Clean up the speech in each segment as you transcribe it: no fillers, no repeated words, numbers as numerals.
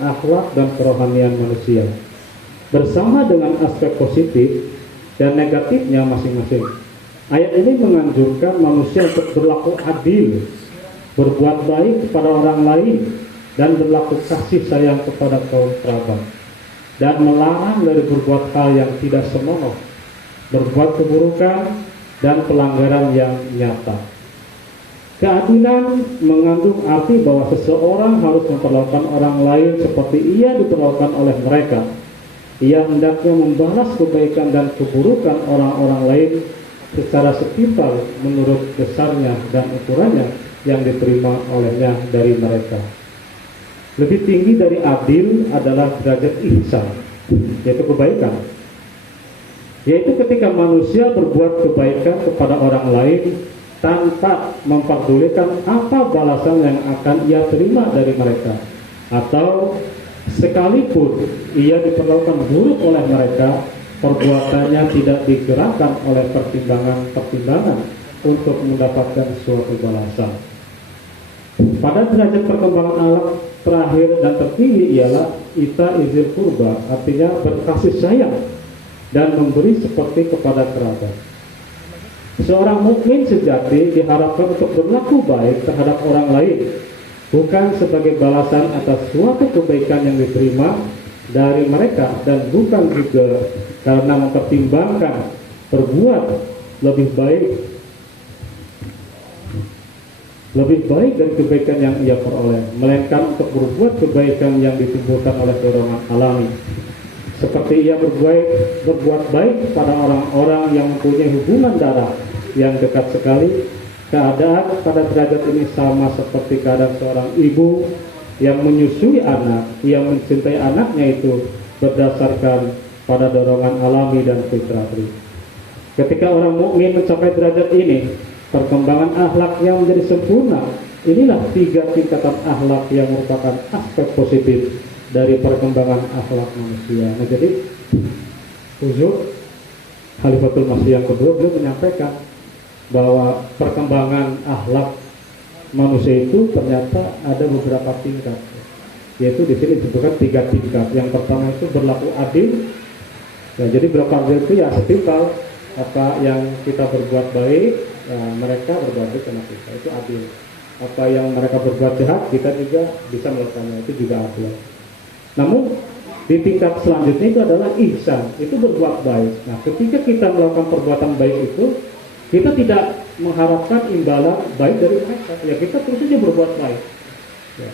akhlak dan kerohanian manusia, bersama dengan aspek positif dan negatifnya masing-masing. Ayat ini menganjurkan manusia untuk berlaku adil, berbuat baik kepada orang lain, dan berlaku kasih sayang kepada kaum kerabat, dan melarang dari berbuat hal yang tidak senonoh, berbuat keburukan, dan pelanggaran yang nyata. Keadilan mengandung arti bahwa seseorang harus memperlakukan orang lain seperti ia diperlakukan oleh mereka. Ia hendaknya membalas kebaikan dan keburukan orang-orang lain secara setimpal menurut besarnya dan ukurannya yang diterima olehnya dari mereka. Lebih tinggi dari adil adalah derajat ihsan, yaitu kebaikan. Yaitu ketika manusia berbuat kebaikan kepada orang lain tanpa memperdulikan apa balasan yang akan ia terima dari mereka, atau sekalipun ia diperlakukan buruk oleh mereka, perbuatannya tidak digerakkan oleh pertimbangan-pertimbangan untuk mendapatkan suatu balasan. Pada derajat perkembangan alam terakhir dan tertinggi ialah ita izil kurba, artinya berkasih sayang dan memberi seperti kepada kerabat. Seorang mukmin sejati diharapkan untuk berlaku baik terhadap orang lain, bukan sebagai balasan atas suatu kebaikan yang diterima dari mereka, dan bukan juga karena mempertimbangkan berbuat lebih baik dari kebaikan yang ia peroleh, melainkan untuk berbuat kebaikan yang ditimbulkan oleh dorongan alami, seperti ia berbuat baik kepada orang-orang yang mempunyai hubungan darah yang dekat sekali. Keadaan pada derajat ini sama seperti keadaan seorang ibu yang menyusui anak, yang mencintai anaknya itu berdasarkan pada dorongan alami dan fitrati. Ketika orang mukmin mencapai derajat ini, perkembangan akhlaknya menjadi sempurna. Inilah 3 tingkatan akhlak yang merupakan aspek positif dari perkembangan akhlak manusia. Nah, jadi Huzur Khalifatul Masih yang kedua, beliau menyampaikan bahwa perkembangan akhlak manusia itu ternyata ada beberapa tingkat, yaitu di sini disebutkan 3 tingkat. Yang pertama itu berlaku adil. Ya, jadi berlaku adil itu ya setimpal apa yang kita berbuat baik, ya, mereka berbuat baik sama kita, itu adil. Apa yang mereka berbuat jahat, kita juga bisa melakukannya, itu juga adil. Namun di tingkat selanjutnya itu adalah ihsan, itu berbuat baik. Nah, ketika kita melakukan perbuatan baik itu, kita tidak mengharapkan imbalan baik dari mereka. Ya, kita terus saja berbuat baik, ya,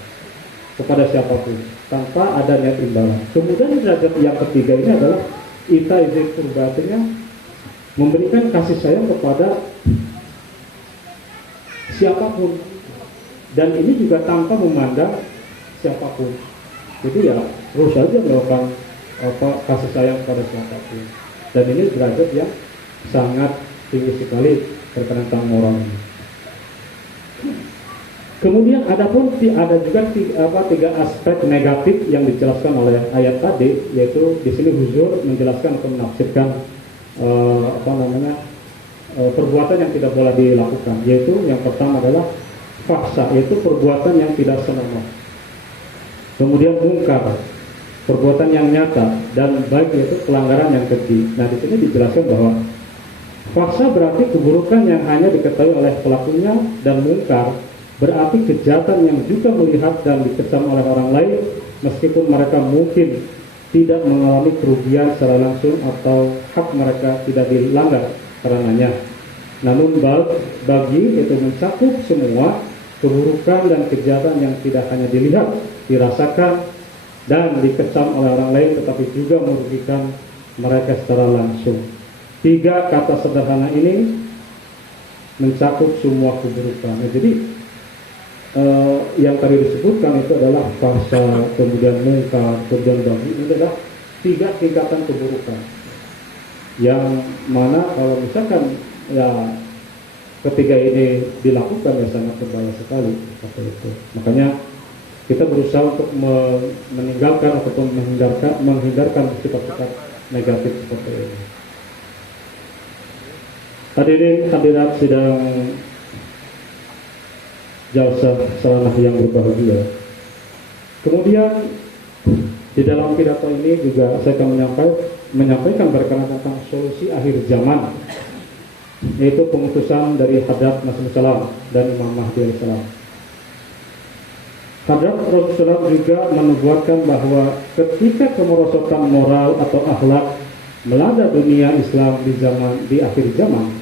kepada siapapun tanpa ada niat imbalan. Kemudian derajat yang ketiga ini adalah ita izin kurbatnya, memberikan kasih sayang kepada siapapun, dan ini juga tanpa memandang siapapun. Jadi ya terus saja melakukan kasih sayang kepada siapapun, dan ini derajat yang sangat tinggi sekali berkenaan tentang moral. Kemudian ada juga 3 aspek negatif yang dijelaskan oleh ayat tadi, yaitu di sini Huzur menjelaskan atau menafsirkan perbuatan yang tidak boleh dilakukan, yaitu yang pertama adalah faksa, yaitu perbuatan yang tidak senonoh. Kemudian mungkar, perbuatan yang nyata, dan baik, yaitu pelanggaran yang keji. Nah, di sini dijelaskan bahwa faksa berarti keburukan yang hanya diketahui oleh pelakunya, dan mungkar berarti kejahatan yang juga melihat dan dikecam oleh orang lain meskipun mereka mungkin tidak mengalami kerugian secara langsung atau hak mereka tidak dilanggar karenanya. Namun bagi itu mencakup semua keburukan dan kejahatan yang tidak hanya dilihat, dirasakan, dan dikecam oleh orang lain, tetapi juga merugikan mereka secara langsung. 3 kata sederhana ini mencakup semua keburukan. Nah, jadi yang tadi disebutkan itu adalah fasa, kemudian mungkar, kemudian bagi, ini adalah 3 tingkatan keburukan yang mana kalau misalkan ya ketiga ini dilakukan ya sangat berbahaya sekali seperti itu. Makanya kita berusaha untuk meninggalkan ataupun menghindarkan sifat-sifat negatif seperti ini. Hadirin hadirat sidang jalsa salanah yang berbahagia. Kemudian Di dalam pidato ini juga saya akan menyampaikan berkenaan tentang solusi akhir zaman, yaitu pengutusan dari Hadrat Masih Salam dan Imam Mahdi alaihissalam. Hadrat Rasulullah juga menubuatkan bahwa ketika kemerosotan moral atau akhlak melanda dunia Islam di akhir zaman,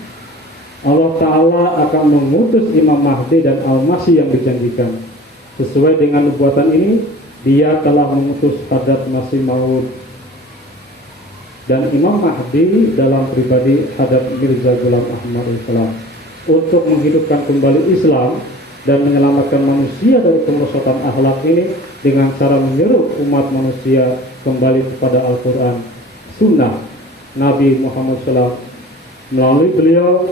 Allah Ta'ala akan mengutus Imam Mahdi dan Al-Masih yang dijanjikan. Sesuai dengan nubuatan ini, dia telah mengutus Hadrat Masih Maud dan Imam Mahdi dalam pribadi Hadrat Mirza Ghulam Ahmad alaihissalam untuk menghidupkan kembali Islam dan menyelamatkan manusia dari kemerosotan akhlak ini dengan cara menyeru umat manusia kembali kepada Al-Quran, Sunnah Nabi Muhammad SAW. Melalui beliau,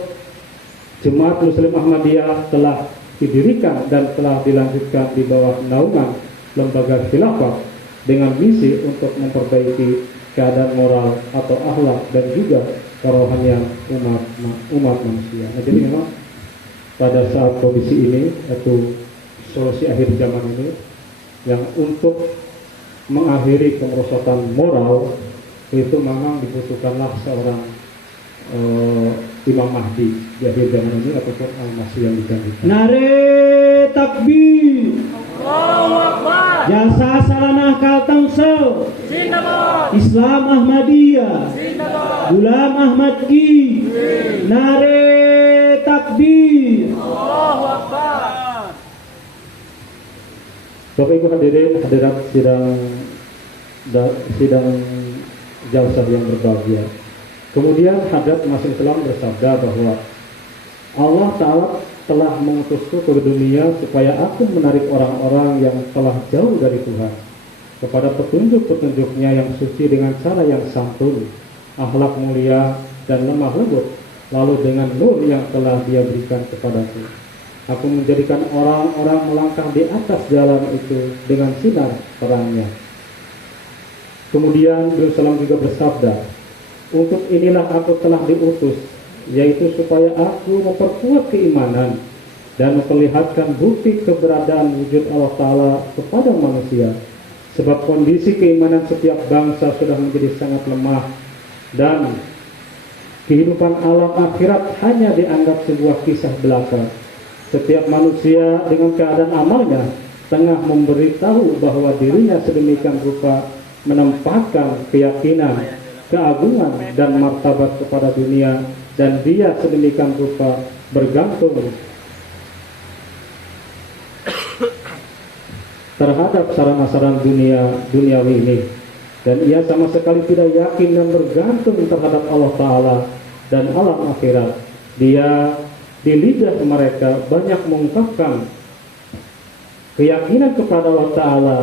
Jemaat Muslim Ahmadiyah telah didirikan dan telah dilanjutkan di bawah naungan lembaga khilafah dengan misi untuk memperbaiki keadaan moral atau akhlak dan juga kerohanian umat manusia. Nah, jadi memang pada saat kondisi ini, yaitu solusi akhir zaman ini, yang untuk mengakhiri kemerosotan moral itu memang dibutuhkanlah seorang Imam Mahdi di akhir zaman ini ataupun Al-Masih yang dijanjikan. Nare takbir, Allahu Akbar. Jasa Salanah Kaltangsel, Islam Ahmadiyah, Ghulam Ahmad Ki, Nare takbir, Allahu Akbar. Bapak Ibu hadirin hadirat sidang jalsah yang berbahagia. Kemudian Hadrat Masih Salam bersabda bahwa Allah Ta'ala telah mengutusku ke dunia supaya aku menarik orang-orang yang telah jauh dari Tuhan kepada petunjuk-petunjuknya yang suci dengan cara yang santun, akhlak mulia dan lemah lembut, lalu dengan nur yang telah Dia berikan kepadaku. Aku menjadikan orang-orang melangkah di atas jalan itu dengan sinar terangnya. Kemudian beliau salam juga bersabda, untuk inilah aku telah diutus, yaitu supaya aku memperkuat keimanan dan memperlihatkan bukti keberadaan wujud Allah Ta'ala kepada manusia. Sebab kondisi keimanan setiap bangsa sudah menjadi sangat lemah dan kehidupan alam akhirat hanya dianggap sebuah kisah belaka. Setiap manusia dengan keadaan amalnya tengah memberitahu bahwa dirinya sedemikian rupa menempatkan keyakinan, keagungan dan martabat kepada dunia, dan dia sedemikian rupa bergantung terhadap sarana-sarana duniawi ini, dan ia sama sekali tidak yakin dan bergantung terhadap Allah Ta'ala dan alam akhirat. Dia di lidah mereka banyak mengungkapkan keyakinan kepada Allah Ta'ala,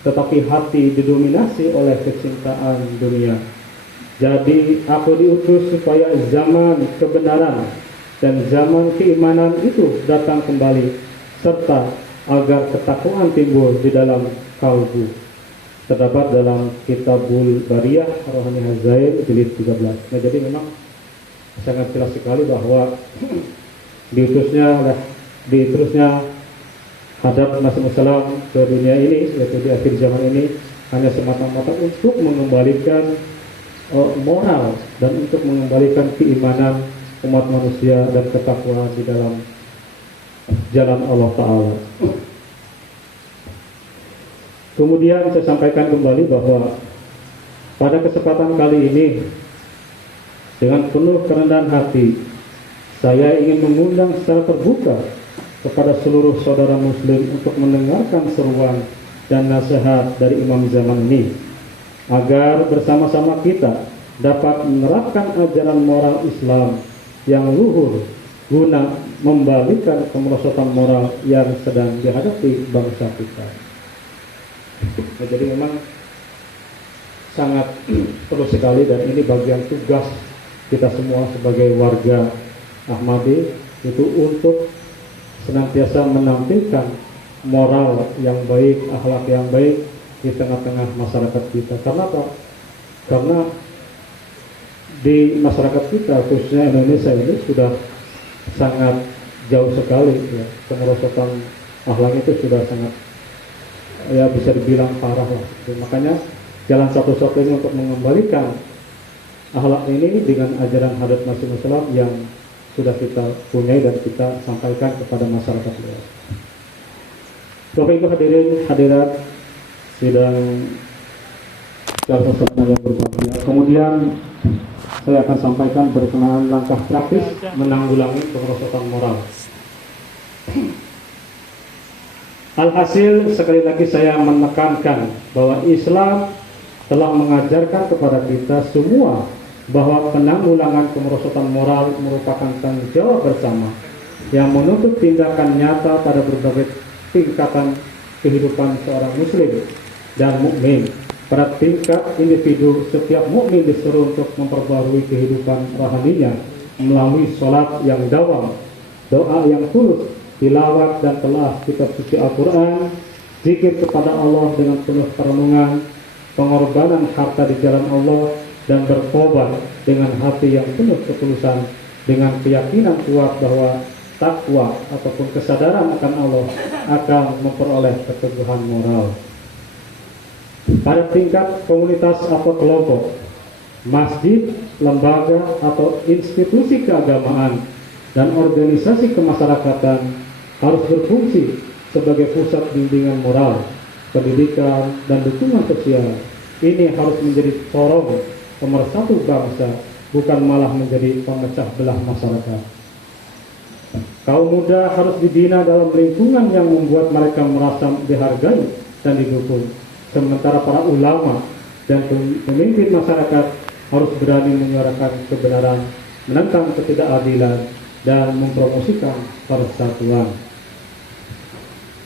tetapi hati didominasi oleh kecintaan dunia. Jadi aku diutus supaya zaman kebenaran dan zaman keimanan itu datang kembali, serta agar ketakwaan timbul di dalam kalbu. Terdapat dalam Kitabul Bariyah Rohani Hazain jilid 13. Nah, jadi memang sangat jelas sekali bahwa diutusnya Hadrat Masih Salam ke dunia ini, yaitu di akhir zaman ini, hanya semata-mata untuk mengembalikan moral dan untuk mengembalikan keimanan umat manusia dan ketakwaan di dalam jalan Allah Ta'ala. Kemudian saya sampaikan kembali bahwa pada kesempatan kali ini, dengan penuh kerendahan hati, saya ingin mengundang secara terbuka kepada seluruh saudara muslim untuk mendengarkan seruan dan nasihat dari imam zaman ini, agar bersama-sama kita dapat menerapkan ajaran moral Islam yang luhur guna membalikkan kemerosotan moral yang sedang dihadapi bangsa kita. Nah, jadi memang sangat perlu sekali, dan ini bagian tugas kita semua sebagai warga Ahmadi, itu untuk senantiasa menampilkan moral yang baik, akhlak yang baik di tengah-tengah masyarakat kita. Karena apa? Karena di masyarakat kita, khususnya Indonesia ini, sudah sangat jauh sekali ya, kemerosotan akhlak itu sudah sangat, ya bisa dibilang parah lah. Jadi, makanya jalan satu-satunya untuk mengembalikan akhlak ini dengan ajaran Hadrat Masih Maud yang sudah kita punyai dan kita sampaikan kepada masyarakat luas. Bapak Ibu hadirin hadirat sidang Jalsa yang berbahagia. Kemudian saya akan sampaikan berkenaan langkah praktis menanggulangi kemerosotan moral. Alhasil sekali lagi saya menekankan bahwa Islam telah mengajarkan kepada kita semua bahwa penanggulangan kemerosotan moral merupakan tanggung jawab bersama yang menuntut tindakan nyata pada berbagai tingkatan kehidupan seorang muslim dan mukmin. Pada tingkat individu, setiap mukmin disuruh untuk memperbarui kehidupan rohaninya melalui sholat yang dawam, doa yang tulus, tilawat dan telah kitab suci Al-Quran, zikir kepada Allah dengan penuh perenungan, pengorbanan harta di jalan Allah, dan bertobat dengan hati yang penuh ketulusan, dengan keyakinan kuat bahwa takwa ataupun kesadaran akan Allah akan memperoleh keteguhan moral. Pada tingkat komunitas atau kelompok, masjid, lembaga atau institusi keagamaan dan organisasi kemasyarakatan harus berfungsi sebagai pusat bimbingan moral, pendidikan, dan dukungan sosial. Ini harus menjadi corong pemersatu bangsa, bukan malah menjadi pemecah belah masyarakat. Kaum muda harus dibina dalam lingkungan yang membuat mereka merasa dihargai dan didukung. Sementara para ulama dan pemimpin masyarakat harus berani menyuarakan kebenaran, menentang ketidakadilan, dan mempromosikan persatuan.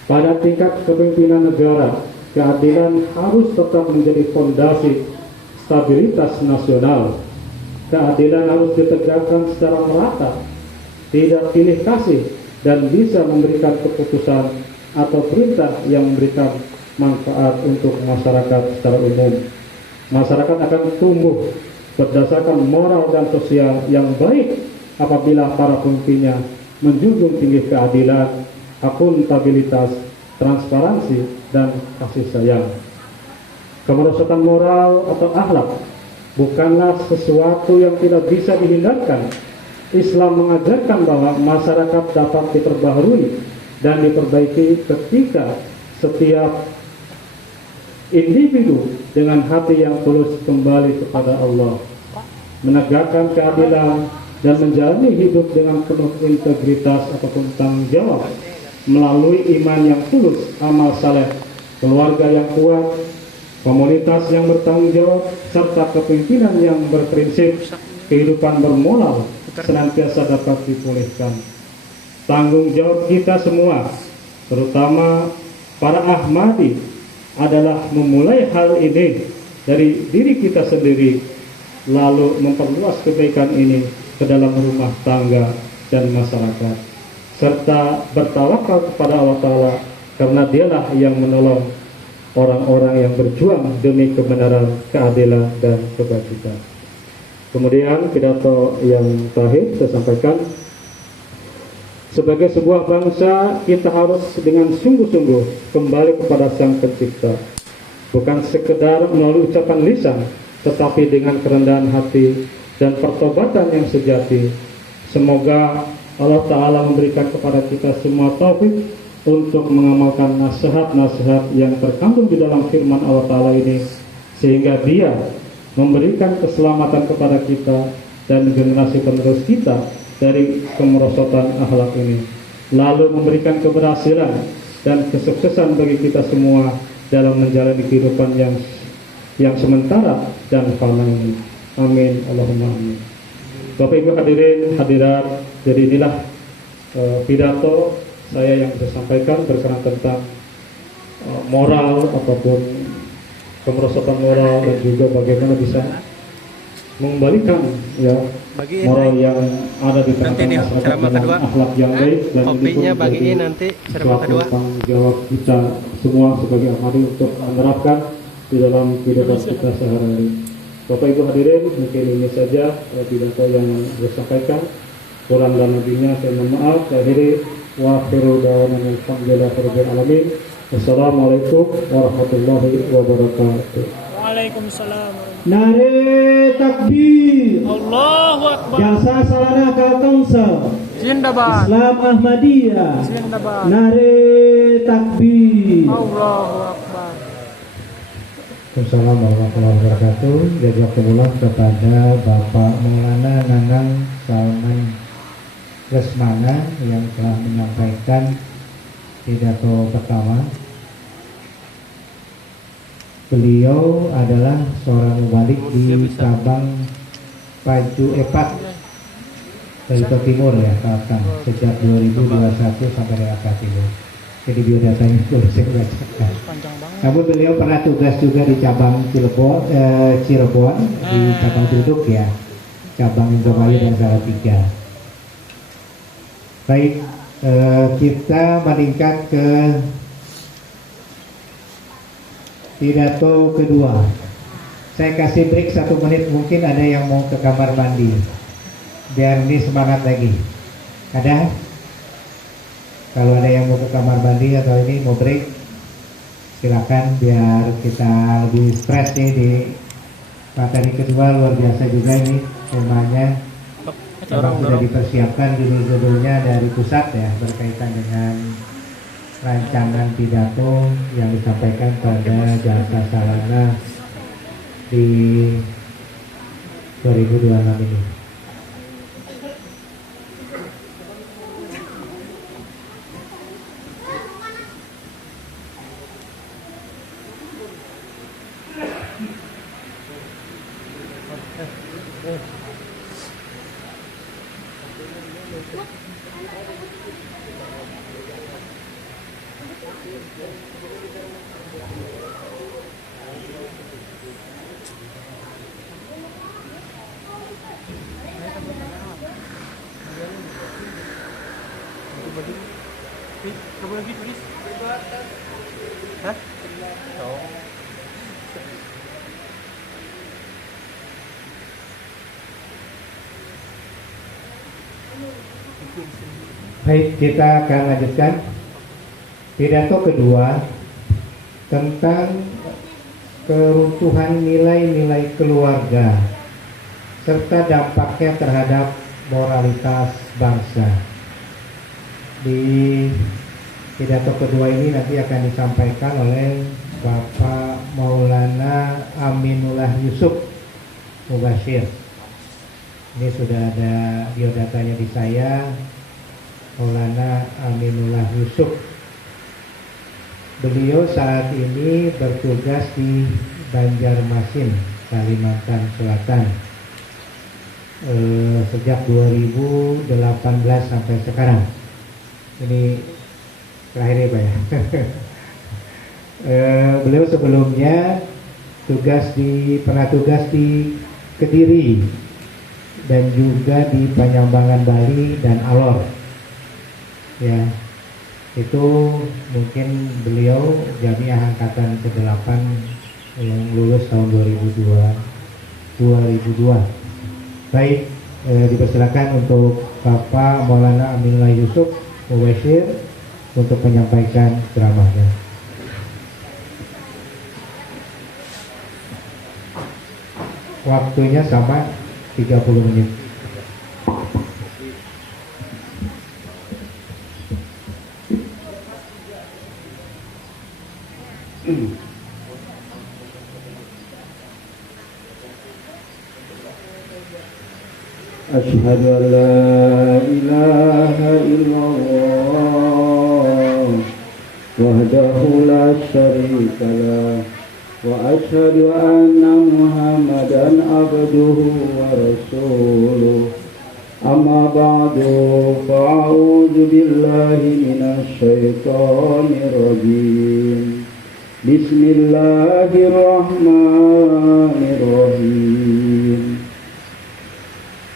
Pada tingkat kepemimpinan negara, keadilan harus tetap menjadi fondasi stabilitas nasional. Keadilan harus ditegakkan secara merata, tidak pilih kasih, dan bisa memberikan keputusan atau perintah yang memberikan manfaat untuk masyarakat secara umum. Masyarakat akan tumbuh berdasarkan moral dan sosial yang baik apabila para pemimpinnya menjunjung tinggi keadilan, akuntabilitas, transparansi, dan kasih sayang. Kemerosotan moral atau akhlak bukanlah sesuatu yang tidak bisa dihindarkan. Islam mengajarkan bahwa masyarakat dapat diperbaharui dan diperbaiki ketika setiap individu dengan hati yang tulus kembali kepada Allah, menegakkan keadilan, dan menjalani hidup dengan penuh integritas ataupun tanggung jawab melalui iman yang tulus, amal saleh, keluarga yang kuat, komunitas yang bertanggung jawab, serta kepemimpinan yang berprinsip. Kehidupan bermoral senantiasa dapat dipulihkan. Tanggung jawab kita semua, terutama para Ahmadi, adalah memulai hal ini dari diri kita sendiri, lalu memperluas kebaikan ini ke dalam rumah tangga dan masyarakat, serta bertawakal kepada Allah Ta'ala, karena dialah yang menolong orang-orang yang berjuang demi kebenaran, keadilan, dan kebajikan. Kemudian pidato yang terakhir saya sampaikan, sebagai sebuah bangsa kita harus dengan sungguh-sungguh kembali kepada Sang Pencipta, bukan sekedar melalui ucapan lisan, tetapi dengan kerendahan hati dan pertobatan yang sejati. Semoga Allah Ta'ala memberikan kepada kita semua taufik untuk mengamalkan nasihat-nasihat yang terkandung di dalam firman Allah Ta'ala ini, sehingga Dia memberikan keselamatan kepada kita dan generasi penerus kita dari kemerosotan akhlak ini, lalu memberikan keberhasilan dan kesuksesan bagi kita semua dalam menjalani kehidupan yang sementara dan fana ini. Amin, Allahumma amin. Bapak Ibu hadirin hadirat, jadi inilah pidato saya yang saya sampaikan berkenaan tentang moral ataupun kemerosotan moral, dan juga bagaimana bisa mengembalikan ya moral yang ada di tengah-tengah masyarakat dalam akhlak yang baik, dan ini pun menjadi suatu tanggung jawab kita semua sebagai Ahmadi untuk menerapkan di dalam kehidupan kita sehari-hari. Bapak Ibu hadirin, mungkin ini saja pidato yang saya sampaikan. Kurang dan lebihnya saya mohon maaf. Saya akhiri wa akhiru da'wana alhamdulillahi rabbil alamin. Wassalamualaikum warahmatullahi wabarakatuh. Waalaikumsalam. Nare takbir. Allahu Akbar. Jasa Salanah Kaltungsel. Zindabad. Islam Ahmadiyah. Zindabad. Nare takbir. Allahu Akbar. Assalamualaikum warahmatullahi wabarakatuh. Jazakumullah kepada Bapak Maulana Nanang Salman Lesmana yang telah menyampaikan pidato pertama. Beliau adalah seorang mubalik di cabang Paju Epat dari Timur ya, Kalteng, sejak 2021 sampai dengan saat ini. Jadi biodatanya boleh saya bacakan. Namun beliau pernah tugas juga di cabang Cirebon di cabang Duduk ya, cabang Indramayu dan Salatiga. Baik, kita meningkat ke pidato kedua. Saya kasih break 1 menit, mungkin ada yang mau ke kamar mandi biar ini semangat lagi. Ada? Kalau ada yang mau ke kamar mandi atau ini mau break, silakan biar kita lebih stres nih di materi kedua. Luar biasa juga ini temanya, memang sudah dipersiapkan judul-judulnya dari pusat ya, berkaitan dengan rancangan pidato yang disampaikan pada Jasa Salanah di 2026 ini. Baik, kita akan lanjutkan pidato kedua tentang keruntuhan nilai-nilai keluarga serta dampaknya terhadap moralitas bangsa. Di pidato kedua ini nanti akan disampaikan oleh Bapak Maulana Aminullah Yusuf Mubashir. Ini sudah ada biodatanya di saya. Maulana Aminullah Yusuf. Beliau saat ini bertugas di Banjarmasin, Kalimantan Selatan, sejak 2018 sampai sekarang. Ini terakhir ya Pak ya. Beliau sebelumnya pernah tugas di Kediri dan juga di Panjambangan Bali dan Alor. Ya, itu mungkin beliau Jamiah Angkatan ke-8 yang lulus tahun 2002. Baik, dipersilakan untuk Bapak Maulana Aminullah Yusuf Mubashir untuk menyampaikan ceramahnya. Waktunya sama 30 menit. Asyhadu an la ilaha illallah wahdahu la syarika lah wa asyhadu anna Muhammadan abduhu wa rasuluh. Amma ba'du, fa'udzu billahi minasy syaithanir rajim. Bismillahirrahmanirrahim.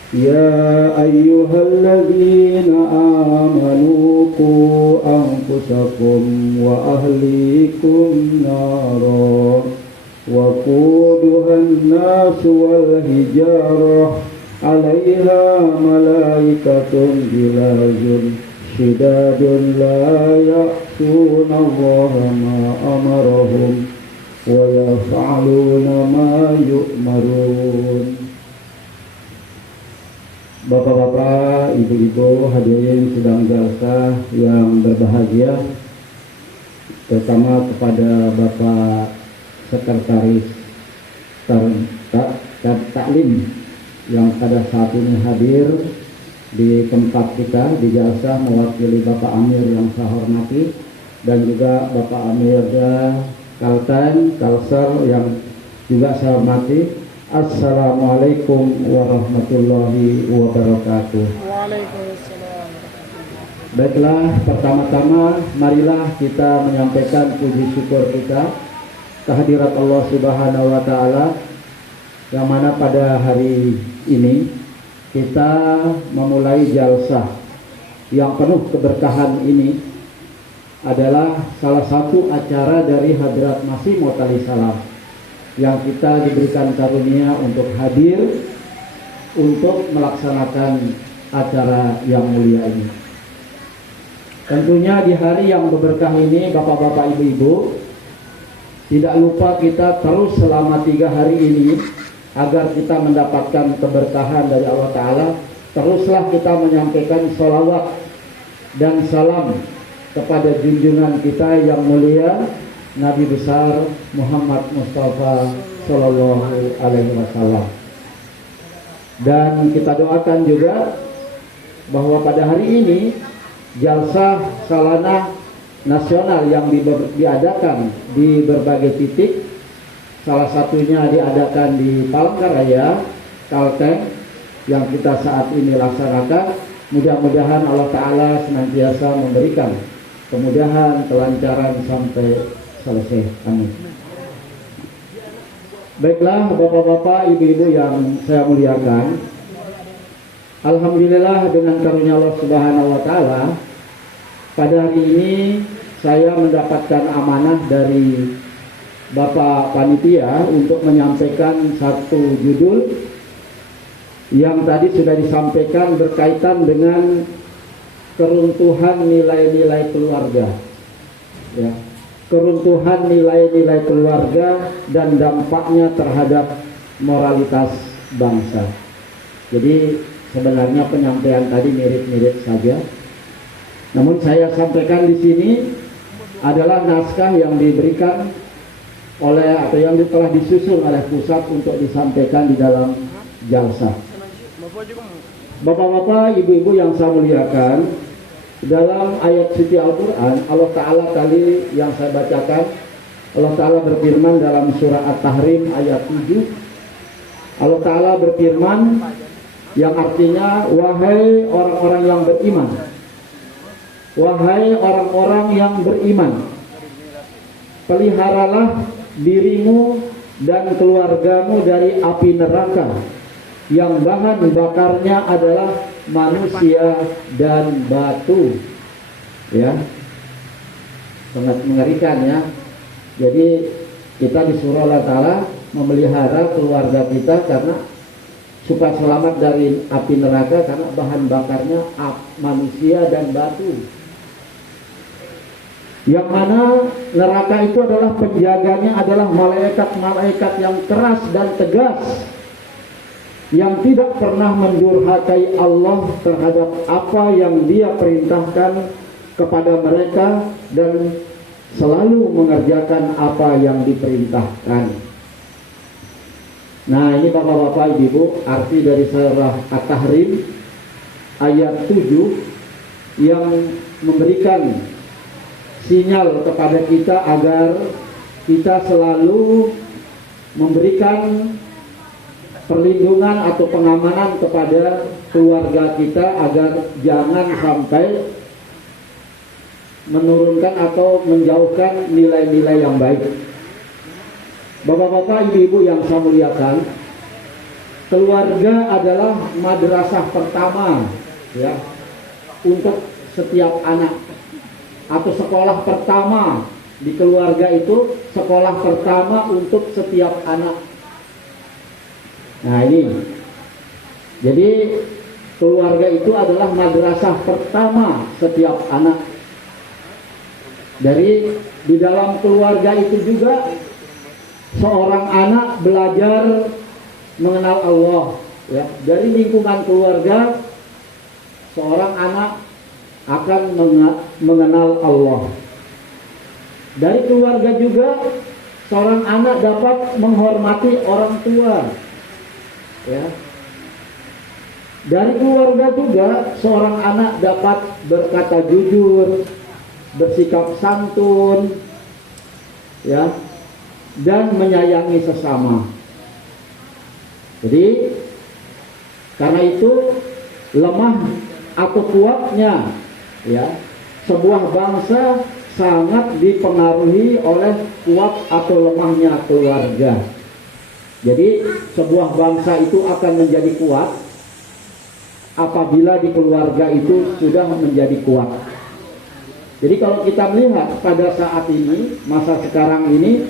Ya ayyuhalladzina amanu qu anfusakum wa ahlikum nara wa quduhan nas wal hijarah 'alaiha malaikatun ghilazun shidadun la ya'suna Allaha ma amarahum ويفعلون ما يؤمرون. Bapak-bapak, ibu-ibu, hadirin sidang jalsah yang berbahagia, terutama kepada Bapak Sekretaris Taklim yang pada saat ini hadir di tempat kita di jalsah mewakili Bapak Amir yang saya hormati, dan juga Bapak Amirda Kalsel yang juga saya hormati. Assalamualaikum warahmatullahi wabarakatuh. Waalaikumsalam. Baiklah, pertama-tama marilah kita menyampaikan puji syukur kita kehadirat Allah Subhanahu wa taala, yang mana pada hari ini kita memulai jalsah yang penuh keberkahan ini adalah salah satu acara dari Hadrat Masih Maud alaihi salam yang kita diberikan karunia untuk hadir untuk melaksanakan acara yang mulia ini. Tentunya di hari yang berberkah ini, bapak-bapak, ibu-ibu, tidak lupa kita terus selama 3 hari ini agar kita mendapatkan keberkahan dari Allah Ta'ala. Teruslah kita menyampaikan sholawat dan salam kepada junjungan kita yang mulia, Nabi besar Muhammad Mustafa Sallallahu Alaihi Wasallam. Dan kita doakan juga bahwa pada hari ini jalsah salanah nasional yang diadakan di berbagai titik, salah satunya diadakan di Palangkaraya, Kalteng, yang kita saat ini laksanakan. Mudah-mudahan Allah Ta'ala senantiasa memberikan kemudahan, kelancaran sampai selesai. Amin. Baiklah, bapak-bapak, ibu-ibu yang saya muliakan, alhamdulillah dengan karunia Allah Subhanahu wa taala, pada hari ini saya mendapatkan amanah dari Bapak Panitia untuk menyampaikan satu judul yang tadi sudah disampaikan berkaitan dengan keruntuhan nilai-nilai keluarga. Ya. Keruntuhan nilai-nilai keluarga dan dampaknya terhadap moralitas bangsa. Jadi sebenarnya penyampaian tadi mirip-mirip saja. Namun saya sampaikan di sini adalah naskah yang diberikan oleh atau yang telah disusun oleh pusat untuk disampaikan di dalam jalsah. Bapak-bapak, ibu-ibu yang saya muliakan, dalam ayat suci Al-Quran, Allah Ta'ala tadi yang saya bacakan, Allah Ta'ala berfirman dalam surah At-Tahrim ayat 7. Allah Ta'ala berfirman yang artinya, wahai orang-orang yang beriman, wahai orang-orang yang beriman, peliharalah dirimu dan keluargamu dari api neraka yang bahan bakarnya adalah manusia dan batu. Ya, sangat mengerikan ya. Jadi kita disuruh Allah Ta'ala memelihara keluarga kita karena supaya selamat dari api neraka, karena bahan bakarnya manusia dan batu. Yang mana neraka itu adalah penjaganya adalah malaikat-malaikat yang keras dan tegas, yang tidak pernah mendurhakai Allah terhadap apa yang Dia perintahkan kepada mereka dan selalu mengerjakan apa yang diperintahkan. Nah, ini bapak-bapak, ibu, arti dari surah At-Tahrim ayat 7 yang memberikan sinyal kepada kita agar kita selalu memberikan perlindungan atau pengamanan kepada keluarga kita agar jangan sampai menurunkan atau menjauhkan nilai-nilai yang baik. Bapak-bapak, ibu-ibu yang saya muliakan, keluarga adalah madrasah pertama ya untuk setiap anak, atau sekolah pertama di keluarga itu sekolah pertama untuk setiap anak. Nah ini, jadi keluarga itu adalah madrasah pertama setiap anak. Dari di dalam keluarga itu juga seorang anak belajar mengenal Allah, ya, dari lingkungan keluarga seorang anak akan mengenal Allah. Dari keluarga juga seorang anak dapat menghormati orang tua, ya. Dari keluarga juga seorang anak dapat berkata jujur, bersikap santun, ya, dan menyayangi sesama. Jadi karena itu lemah atau kuatnya, ya, sebuah bangsa sangat dipengaruhi oleh kuat atau lemahnya keluarga. Jadi sebuah bangsa itu akan menjadi kuat apabila di keluarga itu sudah menjadi kuat. Jadi kalau kita melihat pada saat ini, masa sekarang ini,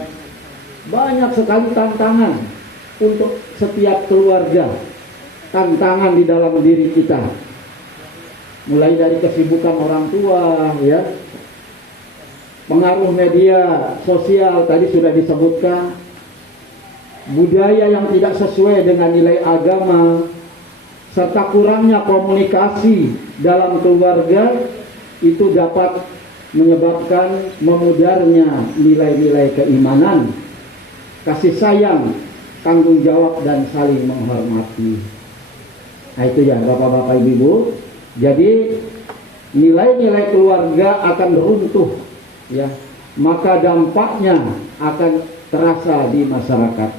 banyak sekali tantangan untuk setiap keluarga, tantangan di dalam diri kita. Mulai dari kesibukan orang tua, ya, pengaruh media sosial tadi sudah disebutkan, budaya yang tidak sesuai dengan nilai agama, serta kurangnya komunikasi dalam keluarga itu dapat menyebabkan memudarnya nilai-nilai keimanan, kasih sayang, tanggung jawab, dan saling menghormati. Nah itu ya Bapak-bapak Ibu. Jadi nilai-nilai keluarga akan runtuh, ya, maka dampaknya akan terasa di masyarakat.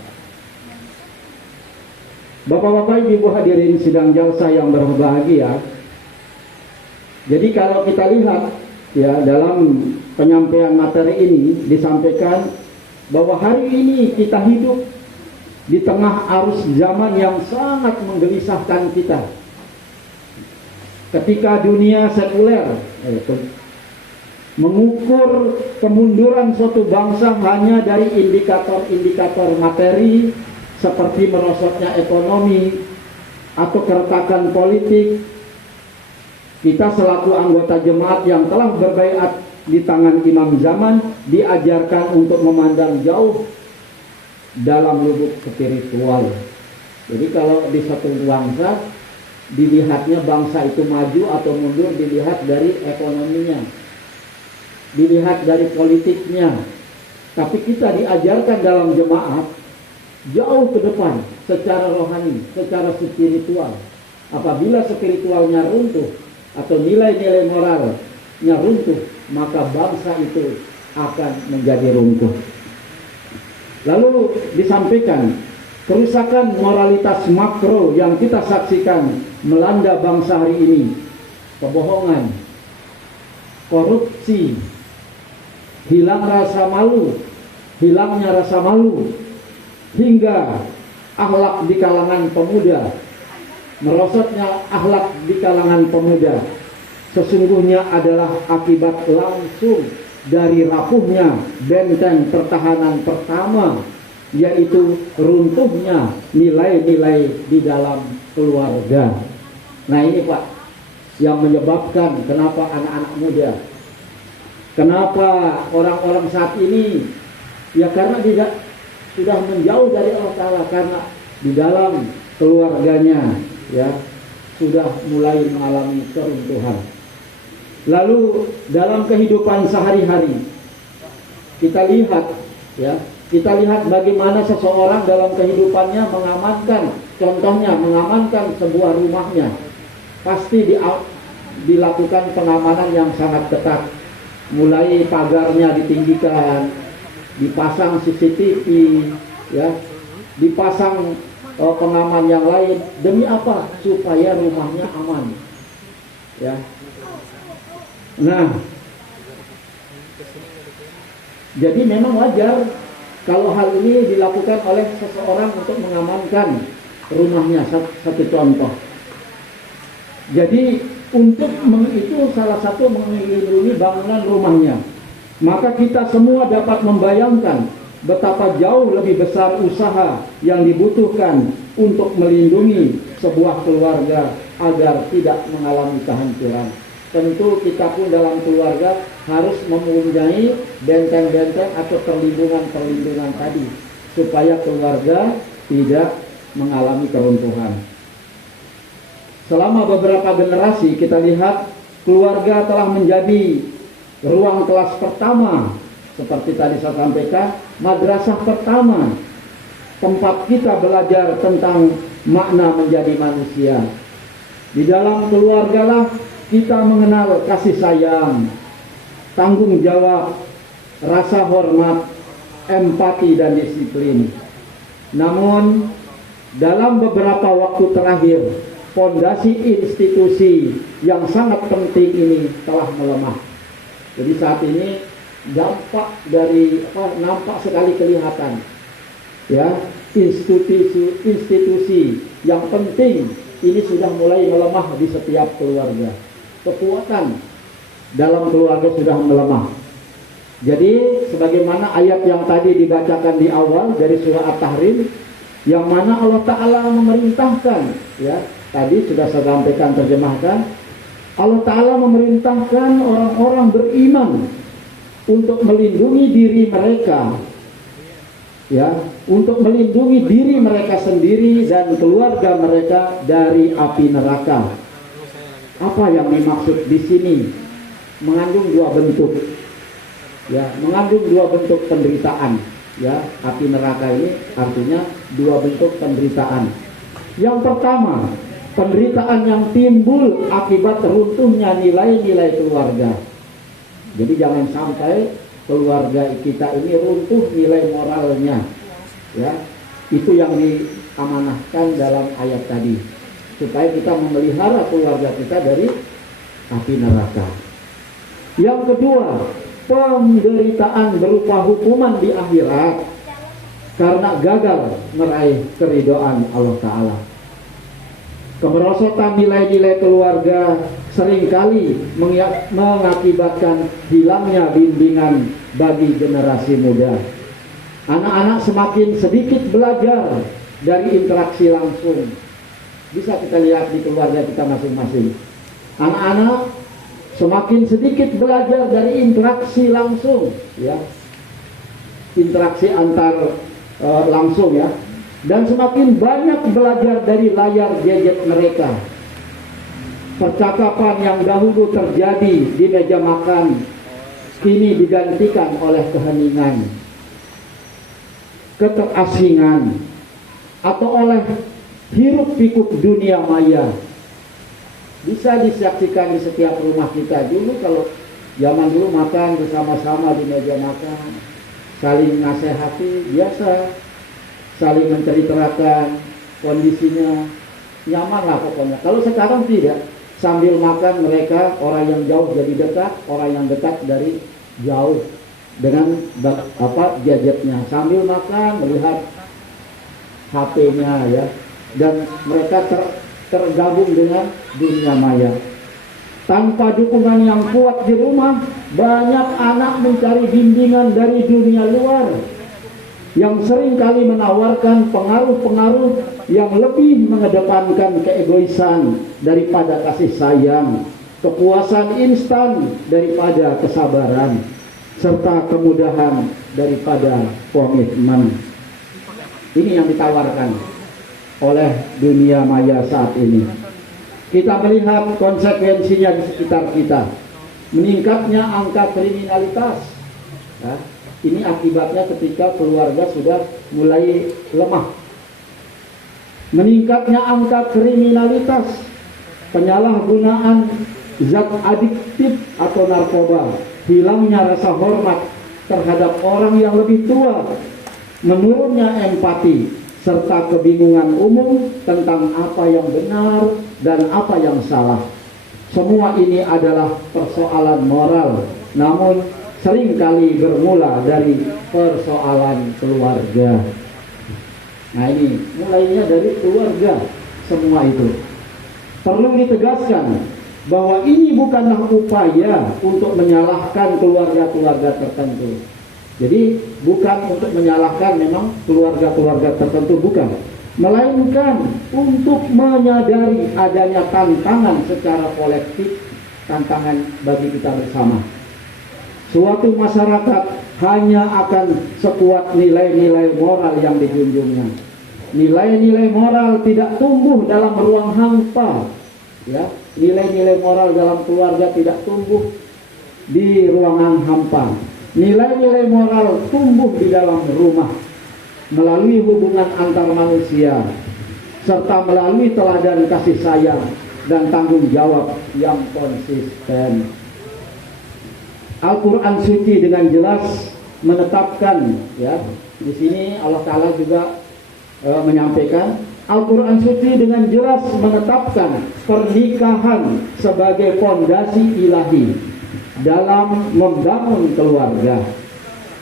Bapak-bapak Ibu hadirin sidang jalsa yang berbahagia. Jadi kalau kita lihat, ya, dalam penyampaian materi ini disampaikan bahwa hari ini kita hidup di tengah arus zaman yang sangat menggelisahkan kita. Ketika dunia sekuler mengukur kemunduran suatu bangsa hanya dari indikator-indikator materi seperti merosotnya ekonomi atau keretakan politik, kita selaku anggota jemaat yang telah berbaiat di tangan imam zaman diajarkan untuk memandang jauh dalam lubuk spiritual. Jadi kalau di satu bangsa dilihatnya bangsa itu maju atau mundur dilihat dari ekonominya, dilihat dari politiknya. Tapi kita diajarkan dalam jemaat jauh ke depan secara rohani, secara spiritual. Apabila spiritualnya runtuh atau nilai-nilai moralnya runtuh, maka bangsa itu akan menjadi runtuh. Lalu disampaikan kerusakan moralitas makro yang kita saksikan melanda bangsa hari ini. Kebohongan, korupsi, hilangnya rasa malu, hingga akhlak di kalangan pemuda, merosotnya akhlak di kalangan pemuda, sesungguhnya adalah akibat langsung dari rapuhnya benteng pertahanan pertama, yaitu runtuhnya nilai-nilai di dalam keluarga. Nah ini Pak, yang menyebabkan kenapa anak-anak muda, kenapa orang-orang saat ini, ya karena tidak sudah menjauh dari Allah Ta'ala, karena di dalam keluarganya, ya, sudah mulai mengalami keruntuhan. Lalu dalam kehidupan sehari-hari kita lihat, ya, kita lihat bagaimana seseorang dalam kehidupannya mengamankan, contohnya mengamankan sebuah rumahnya, pasti dilakukan pengamanan yang sangat ketat. Mulai pagarnya ditinggikan, dipasang CCTV, ya, dipasang pengaman yang lain. Demi apa? Supaya rumahnya aman, ya. Nah, jadi memang wajar kalau hal ini dilakukan oleh seseorang untuk mengamankan rumahnya. Satu contoh. Jadi untuk itu salah satu melindungi bangunan rumahnya. Maka kita semua dapat membayangkan betapa jauh lebih besar usaha yang dibutuhkan untuk melindungi sebuah keluarga agar tidak mengalami kehancuran. Tentu kita pun dalam keluarga harus mempunyai benteng-benteng atau perlindungan-perlindungan tadi. supaya keluarga tidak mengalami keruntuhan. Selama beberapa generasi kita lihat keluarga telah menjadi ruang kelas pertama, seperti tadi saya sampaikan, madrasah pertama, tempat kita belajar tentang makna menjadi manusia. Di dalam keluarga lah kita mengenal kasih sayang, tanggung jawab, rasa hormat, empati dan disiplin. Namun dalam beberapa waktu terakhir, fondasi institusi yang sangat penting ini telah melemah. Jadi saat ini dampak dari nampak sekali kelihatan, ya, institusi yang penting ini sudah mulai melemah di setiap keluarga. Kekuatan dalam keluarga sudah melemah. Jadi sebagaimana ayat yang tadi dibacakan di awal dari surah At-Tahrim, yang mana Allah Ta'ala memerintahkan, ya, tadi sudah saya sampaikan terjemahkan, Allah Ta'ala memerintahkan orang-orang beriman untuk melindungi diri mereka, ya, untuk melindungi diri mereka sendiri dan keluarga mereka dari api neraka. Apa yang dimaksud di sini? Mengandung dua bentuk, ya, mengandung dua bentuk penderitaan, ya. Api neraka ini artinya dua bentuk penderitaan. Yang pertama, penderitaan yang timbul akibat runtuhnya nilai-nilai keluarga. Jadi jangan sampai keluarga kita ini runtuh nilai moralnya, ya. Itu yang diamanahkan dalam ayat tadi, supaya kita memelihara keluarga kita dari api neraka. Yang kedua, penderitaan berupa hukuman di akhirat karena gagal meraih keridhaan Allah Ta'ala. Kemerosotan nilai-nilai keluarga seringkali mengakibatkan hilangnya bimbingan bagi generasi muda. Anak-anak semakin sedikit belajar dari interaksi langsung. Bisa kita lihat di keluarga kita masing-masing. Anak-anak semakin sedikit belajar dari interaksi langsung, ya, interaksi antar langsung, ya, dan semakin banyak belajar dari layar gadget mereka. Percakapan yang dahulu terjadi di meja makan kini digantikan oleh keheningan, keterasingan, atau oleh hiruk-pikuk dunia maya. Bisa disaksikan di setiap rumah kita. Dulu kalau zaman dulu makan bersama-sama di meja makan, saling nasihati, biasa, saling menceritakan kondisinya, nyaman lah pokoknya. Kalau sekarang tidak, sambil makan mereka, orang yang jauh jadi dekat, orang yang dekat dari jauh dengan gadgetnya, sambil makan melihat HP-nya, ya, dan mereka tergabung dengan dunia maya. Tanpa dukungan yang kuat di rumah, banyak anak mencari bimbingan dari dunia luar yang seringkali menawarkan pengaruh-pengaruh yang lebih mengedepankan keegoisan daripada kasih sayang, kepuasan instan daripada kesabaran, serta kemudahan daripada komitmen. Ini yang ditawarkan oleh dunia maya saat ini. Kita melihat konsekuensinya di sekitar kita. Meningkatnya angka kriminalitas, ya, ini akibatnya ketika keluarga sudah mulai lemah. Meningkatnya angka kriminalitas, penyalahgunaan zat adiktif atau narkoba, hilangnya rasa hormat terhadap orang yang lebih tua, menurunnya empati, serta kebingungan umum tentang apa yang benar dan apa yang salah. Semua ini adalah persoalan moral, namun seringkali bermula dari persoalan keluarga. Nah, ini mulainya dari keluarga semua itu. Perlu ditegaskan bahwa ini bukanlah upaya untuk menyalahkan keluarga-keluarga tertentu. Jadi bukan untuk menyalahkan memang keluarga-keluarga tertentu, bukan, melainkan untuk menyadari adanya tantangan secara kolektif, tantangan bagi kita bersama. Suatu masyarakat hanya akan sekuat nilai-nilai moral yang dijunjungnya. Nilai-nilai moral tidak tumbuh dalam ruang hampa, ya. Nilai-nilai moral dalam keluarga tidak tumbuh di ruangan hampa. Nilai-nilai moral tumbuh di dalam rumah melalui hubungan antar manusia serta melalui teladan kasih sayang dan tanggung jawab yang konsisten. Al-Quran suci dengan jelas menetapkan, ya, di sini Allah Ta'ala juga menyampaikan, Al-Quran suci dengan jelas menetapkan pernikahan sebagai fondasi ilahi dalam membangun keluarga.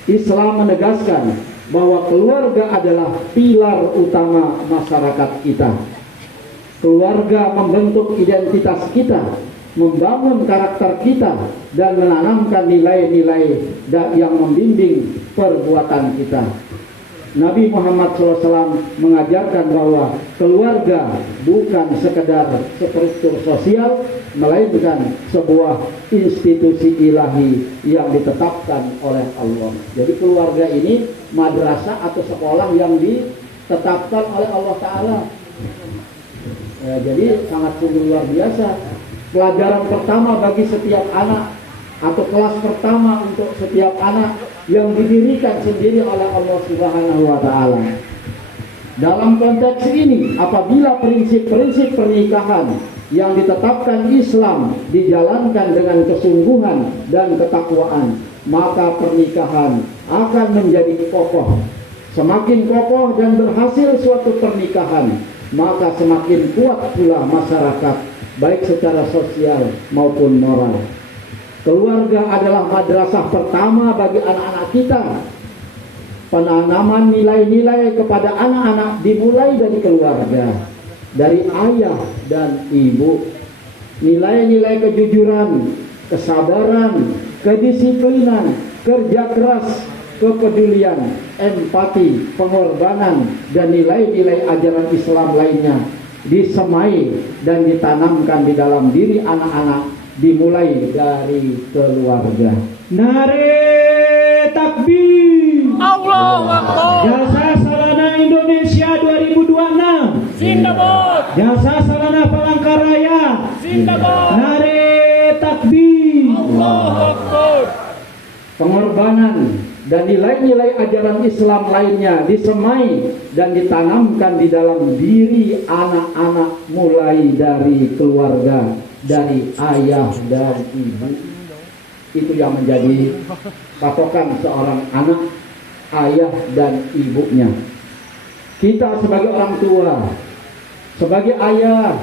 Islam menegaskan bahwa keluarga adalah pilar utama masyarakat kita. Keluarga membentuk identitas kita, membangun karakter kita, dan menanamkan nilai-nilai yang membimbing perbuatan kita. Nabi Muhammad SAW mengajarkan bahwa keluarga bukan sekedar struktur sosial, melainkan sebuah institusi ilahi yang ditetapkan oleh Allah. Jadi keluarga ini madrasah atau sekolah yang ditetapkan oleh Allah Ta'ala. Ya, jadi sangat sungguh luar biasa. Pelajaran pertama bagi setiap anak atau kelas pertama untuk setiap anak yang didirikan sendiri oleh Allah Subhanahu wa Ta'ala. Dalam konteks ini, apabila prinsip-prinsip pernikahan yang ditetapkan Islam dijalankan dengan kesungguhan dan ketakwaan, maka pernikahan akan menjadi kokoh. Semakin kokoh dan berhasil suatu pernikahan, maka semakin kuat pula masyarakat, baik secara sosial maupun moral. Keluarga adalah madrasah pertama bagi anak-anak kita. Penanaman nilai-nilai kepada anak-anak dimulai dari keluarga, dari ayah dan ibu. Nilai-nilai kejujuran, kesabaran, kedisiplinan, kerja keras, kepedulian, empati, pengorbanan, dan nilai-nilai ajaran Islam lainnya disemai dan ditanamkan di dalam diri anak-anak, dimulai dari keluarga. Nare takbir. Allahu Akbar. Jasa Sarana Indonesia 2026. Zindabad. Jasa Sarana Palangkaraya. Zindabad. Nare takbir. Allahu Akbar. Pengorbanan dan nilai-nilai ajaran Islam lainnya disemai dan ditanamkan di dalam diri anak-anak mulai dari keluarga, dari ayah dan ibu. Itu yang menjadi patokan seorang anak, ayah dan ibunya. Kita sebagai orang tua, sebagai ayah,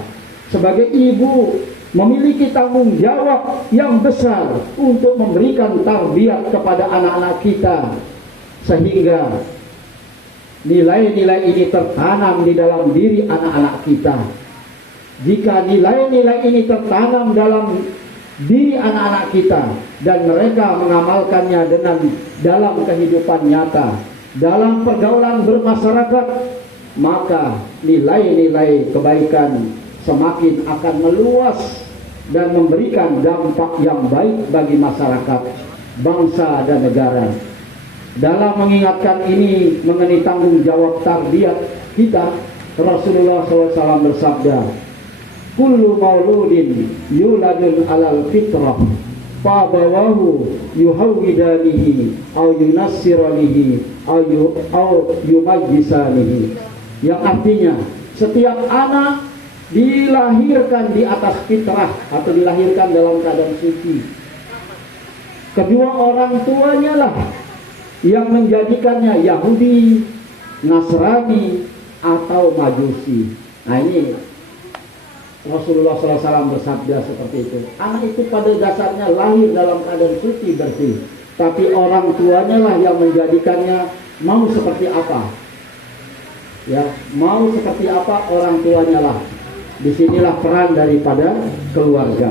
sebagai ibu, memiliki tanggung jawab yang besar untuk memberikan tarbiyat kepada anak-anak kita, sehingga nilai-nilai ini tertanam di dalam diri anak-anak kita. Jika nilai-nilai ini tertanam dalam diri anak-anak kita dan mereka mengamalkannya dalam kehidupan nyata, dalam pergaulan bermasyarakat, maka nilai-nilai kebaikan semakin akan meluas dan memberikan dampak yang baik bagi masyarakat, bangsa dan negara. Dalam mengingatkan ini mengenai tanggung jawab tarbiyat kita, Rasulullah SAW bersabda, kullu mauludin yuladun alal fitrah fabawahu yuhawidanihi au yunassiranihi au yumajjisanihi, yang artinya setiap anak dilahirkan di atas fitrah atau dilahirkan dalam keadaan suci. Kedua orang tuanya lah yang menjadikannya Yahudi, Nasrani atau Majusi. Nah, ini Rasulullah SAW bersabda seperti itu. Anak itu pada dasarnya lahir dalam keadaan suci bersih, tapi orang tuanya lah yang menjadikannya mau seperti apa. Ya, mau seperti apa orang tuanya lah. Disinilah peran daripada keluarga.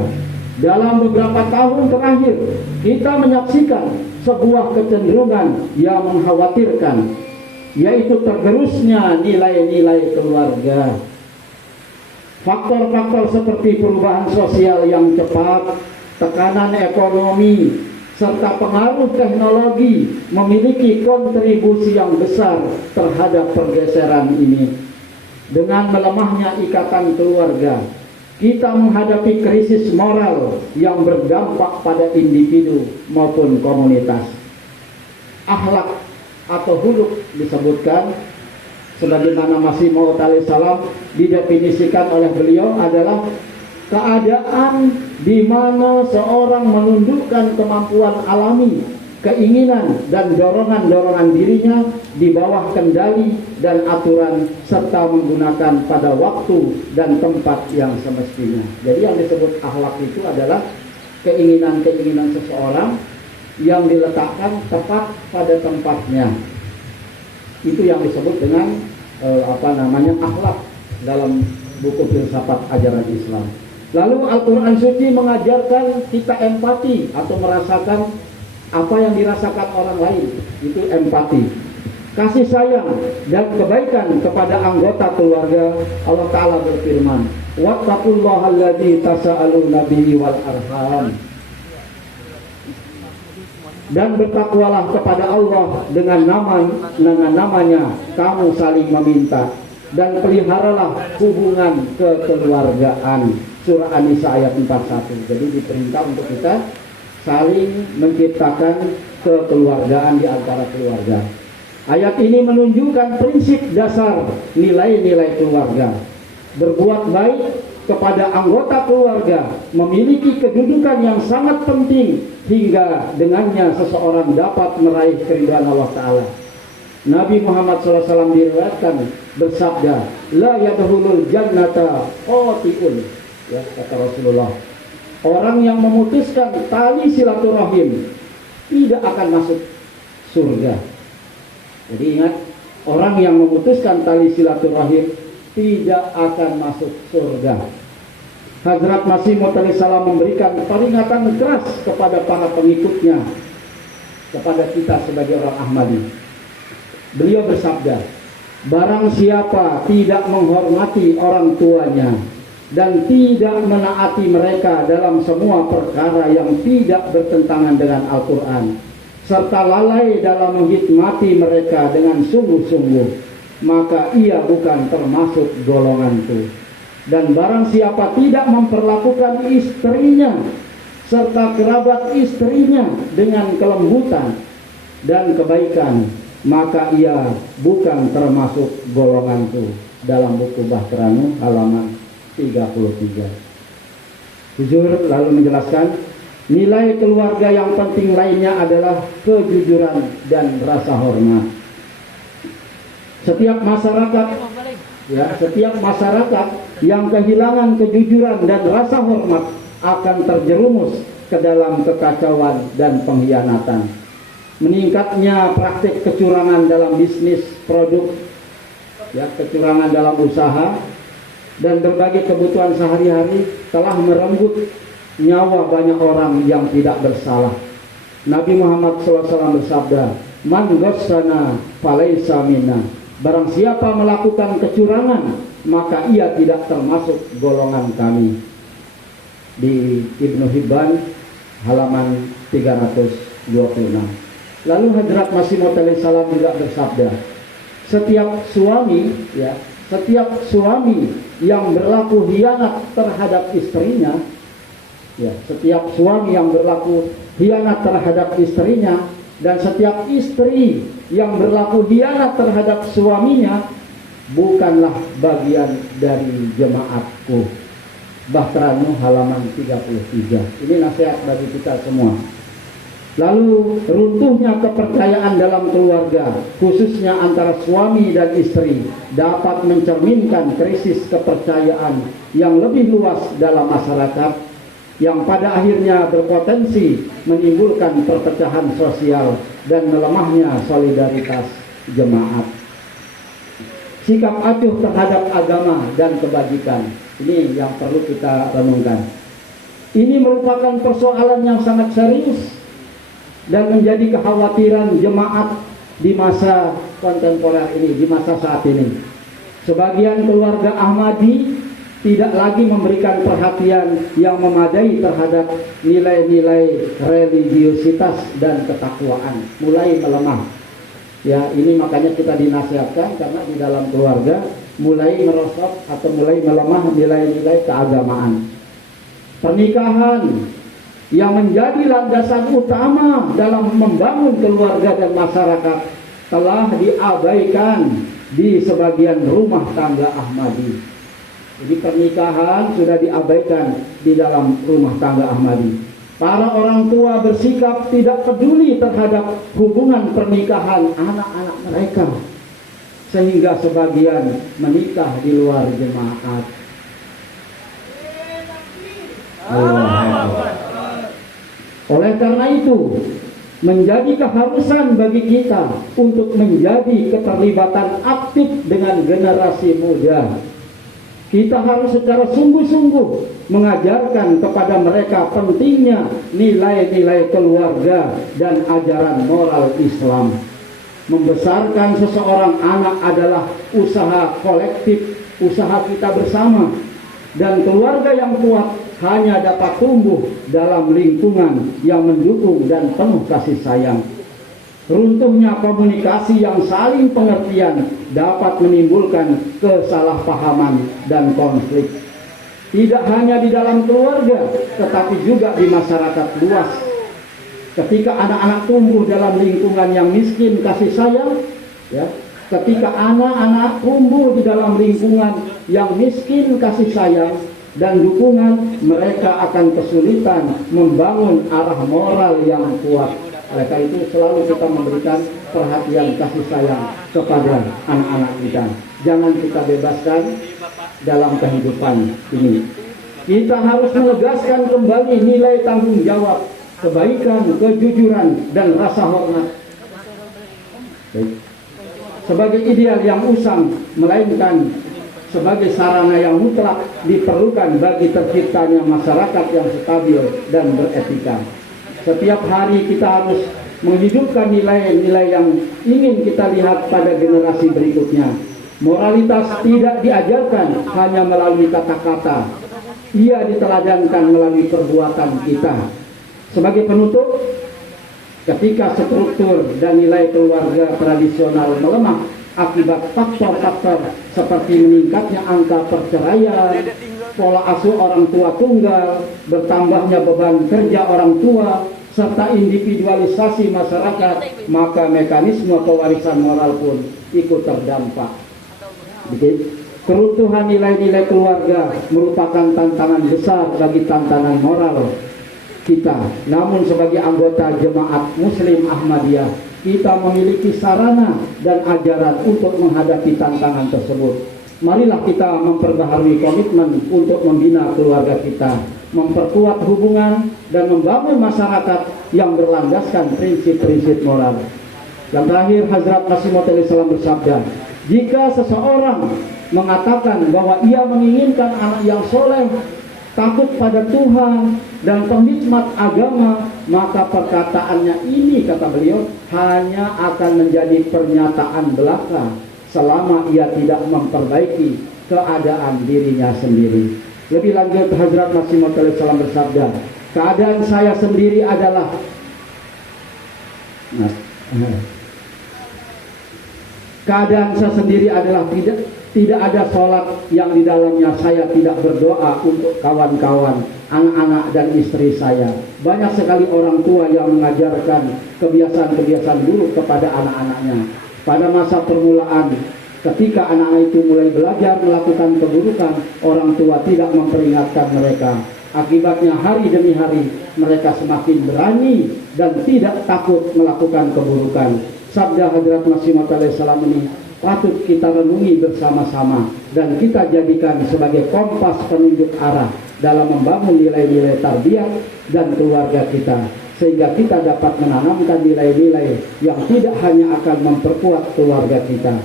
Dalam beberapa tahun terakhir, kita menyaksikan sebuah kecenderungan yang mengkhawatirkan, yaitu tergerusnya nilai-nilai keluarga. Faktor-faktor seperti perubahan sosial yang cepat, tekanan ekonomi, serta pengaruh teknologi memiliki kontribusi yang besar terhadap pergeseran ini. Dengan melemahnya ikatan keluarga, kita menghadapi krisis moral yang berdampak pada individu maupun komunitas. Akhlak atau huluk disebutkan, sebagaimana Masih Maud alaihissalam didefinisikan oleh beliau adalah keadaan di mana seorang menundukkan kemampuan alami, keinginan dan dorongan-dorongan dirinya di bawah kendali dan aturan, serta menggunakan pada waktu dan tempat yang semestinya. Jadi yang disebut akhlak itu adalah keinginan-keinginan seseorang yang diletakkan tepat pada tempatnya. Itu yang disebut dengan akhlak dalam buku filsafat ajaran Islam. Lalu Al-Quran Suci mengajarkan kita empati atau merasakan apa yang dirasakan orang lain. Itu empati. Kasih sayang dan kebaikan kepada anggota keluarga. Allah Ta'ala berfirman, wattaqullaha alladzi tasa'aluna bihi wal arham. Dan bertakwalah kepada Allah dengan namanya kamu saling meminta, dan peliharalah hubungan kekeluargaan. Surah An-Nisa ayat 41. Jadi diperintah untuk kita saling menciptakan kekeluargaan di antara keluarga. Ayat ini menunjukkan prinsip dasar nilai-nilai keluarga. Berbuat baik kepada anggota keluarga memiliki kedudukan yang sangat penting, hingga dengannya seseorang dapat meraih keridhaan Allah Ta'ala. Nabi Muhammad SAW diriwayatkan bersabda, la yadkhulul jannata qati'un, ya, kata Rasulullah, orang yang memutuskan tali silaturahim tidak akan masuk surga. Jadi ingat, orang yang memutuskan tali silaturahim tidak akan masuk surga. Hazrat Masih Maud alaihissalam memberikan peringatan keras kepada para pengikutnya, kepada kita sebagai orang Ahmadi. Beliau bersabda, barang siapa tidak menghormati orang tuanya dan tidak menaati mereka dalam semua perkara yang tidak bertentangan dengan Al-Quran, serta lalai dalam menghikmati mereka dengan sungguh-sungguh, maka ia bukan termasuk golonganku. Dan barang siapa tidak memperlakukan istrinya serta kerabat istrinya dengan kelembutan dan kebaikan, maka ia bukan termasuk golonganku. Dalam buku Bahteranu halaman 33. Jujur lalu menjelaskan, nilai keluarga yang penting lainnya adalah kejujuran dan rasa hormat. Setiap masyarakat yang kehilangan kejujuran dan rasa hormat akan terjerumus ke dalam kekacauan dan pengkhianatan. Meningkatnya praktik kecurangan dalam bisnis produk, ya, kecurangan dalam usaha dan berbagai kebutuhan sehari-hari telah merenggut nyawa banyak orang yang tidak bersalah. Nabi Muhammad SAW bersabda, man ghassana falaysa minna. Barang siapa melakukan kecurangan, maka ia tidak termasuk golongan kami. Di Ibnu Hibban halaman 326. Lalu Hadrat Masih Maud alaihissalam juga bersabda, setiap suami yang berlaku hianat terhadap istrinya, setiap suami yang berlaku hianat terhadap istrinya, dan setiap istri yang berlaku hianat terhadap suaminya, bukanlah bagian dari jemaatku. Bahteranu halaman 33. Ini nasihat bagi kita semua. Lalu runtuhnya kepercayaan dalam keluarga, khususnya antara suami dan istri, dapat mencerminkan krisis kepercayaan yang lebih luas dalam masyarakat, yang pada akhirnya berpotensi menimbulkan perpecahan sosial dan melemahnya solidaritas jemaat. Sikap acuh terhadap agama dan kebajikan, ini yang perlu kita renungkan. Ini merupakan persoalan yang sangat serius dan menjadi kekhawatiran jemaat di masa kontemporer ini, di masa saat ini. Sebagian keluarga Ahmadi tidak lagi memberikan perhatian yang memadai terhadap nilai-nilai religiusitas dan ketakwaan, mulai melemah. Ya, ini makanya kita dinasihatkan karena di dalam keluarga mulai merosot atau mulai melemah nilai-nilai keagamaan. Pernikahan yang menjadi landasan utama dalam membangun keluarga dan masyarakat telah diabaikan di sebagian rumah tangga Ahmadi. Jadi pernikahan sudah diabaikan di dalam rumah tangga Ahmadi. Para orang tua bersikap tidak peduli terhadap hubungan pernikahan anak-anak mereka, sehingga sebagian menikah di luar jemaat. Oleh karena itu, menjadi keharusan bagi kita untuk menjadi keterlibatan aktif dengan generasi muda. Kita harus secara sungguh-sungguh mengajarkan kepada mereka pentingnya nilai-nilai keluarga dan ajaran moral Islam. Membesarkan seseorang anak adalah usaha kolektif, usaha kita bersama. Dan keluarga yang kuat hanya dapat tumbuh dalam lingkungan yang mendukung dan penuh kasih sayang. Runtuhnya komunikasi yang saling pengertian dapat menimbulkan kesalahpahaman dan konflik. Tidak hanya di dalam keluarga, tetapi juga di masyarakat luas. Ketika anak-anak tumbuh dalam lingkungan yang miskin kasih sayang, ya, ketika anak-anak tumbuh di dalam lingkungan yang miskin kasih sayang dan dukungan, mereka akan kesulitan membangun arah moral yang kuat. Oleh karena itu selalu kita memberikan perhatian kasih sayang kepada anak-anak kita. Jangan kita bebaskan dalam kehidupan ini. Kita harus menegaskan kembali nilai tanggung jawab, kebaikan, kejujuran, dan rasa hormat sebagai ideal yang usang, melainkan sebagai sarana yang mutlak diperlukan bagi terciptanya masyarakat yang stabil dan beretika. Setiap hari kita harus menghidupkan nilai-nilai yang ingin kita lihat pada generasi berikutnya. Moralitas tidak diajarkan hanya melalui kata-kata, ia diteladankan melalui perbuatan kita. Sebagai penutup, ketika struktur dan nilai keluarga tradisional melemah akibat faktor-faktor seperti meningkatnya angka perceraian, pola asuh orang tua tunggal, bertambahnya beban kerja orang tua, serta individualisasi masyarakat, maka mekanisme pewarisan moral pun ikut terdampak. Keruntuhan nilai-nilai keluarga merupakan tantangan besar bagi tantangan moral kita. Namun sebagai anggota jemaat Muslim Ahmadiyah, kita memiliki sarana dan ajaran untuk menghadapi tantangan tersebut. Marilah kita memperbaharui komitmen untuk membina keluarga kita, memperkuat hubungan, dan membangun masyarakat yang berlandaskan prinsip-prinsip moral. Yang terakhir, Hazrat Masih Maud bersabda, jika seseorang mengatakan bahwa ia menginginkan anak yang soleh, takut pada Tuhan, dan penghikmat agama, maka perkataannya ini, kata beliau, hanya akan menjadi pernyataan belaka selama ia tidak memperbaiki keadaan dirinya sendiri. Lebih lanjut, Hazrat Masih Maud bersabda, keadaan saya sendiri adalah tidak ada sholat yang di dalamnya saya tidak berdoa untuk kawan-kawan, anak-anak, dan istri saya. Banyak sekali orang tua yang mengajarkan kebiasaan-kebiasaan buruk kepada anak-anaknya. Pada masa permulaan, ketika anak-anak itu mulai belajar melakukan keburukan, orang tua tidak memperingatkan mereka. Akibatnya hari demi hari mereka semakin berani dan tidak takut melakukan keburukan. Sabda Hadrat Masih Maud ini patut kita renungi bersama-sama dan kita jadikan sebagai kompas penunjuk arah dalam membangun nilai-nilai tarbiyah dan keluarga kita, sehingga kita dapat menanamkan nilai-nilai yang tidak hanya akan memperkuat keluarga kita,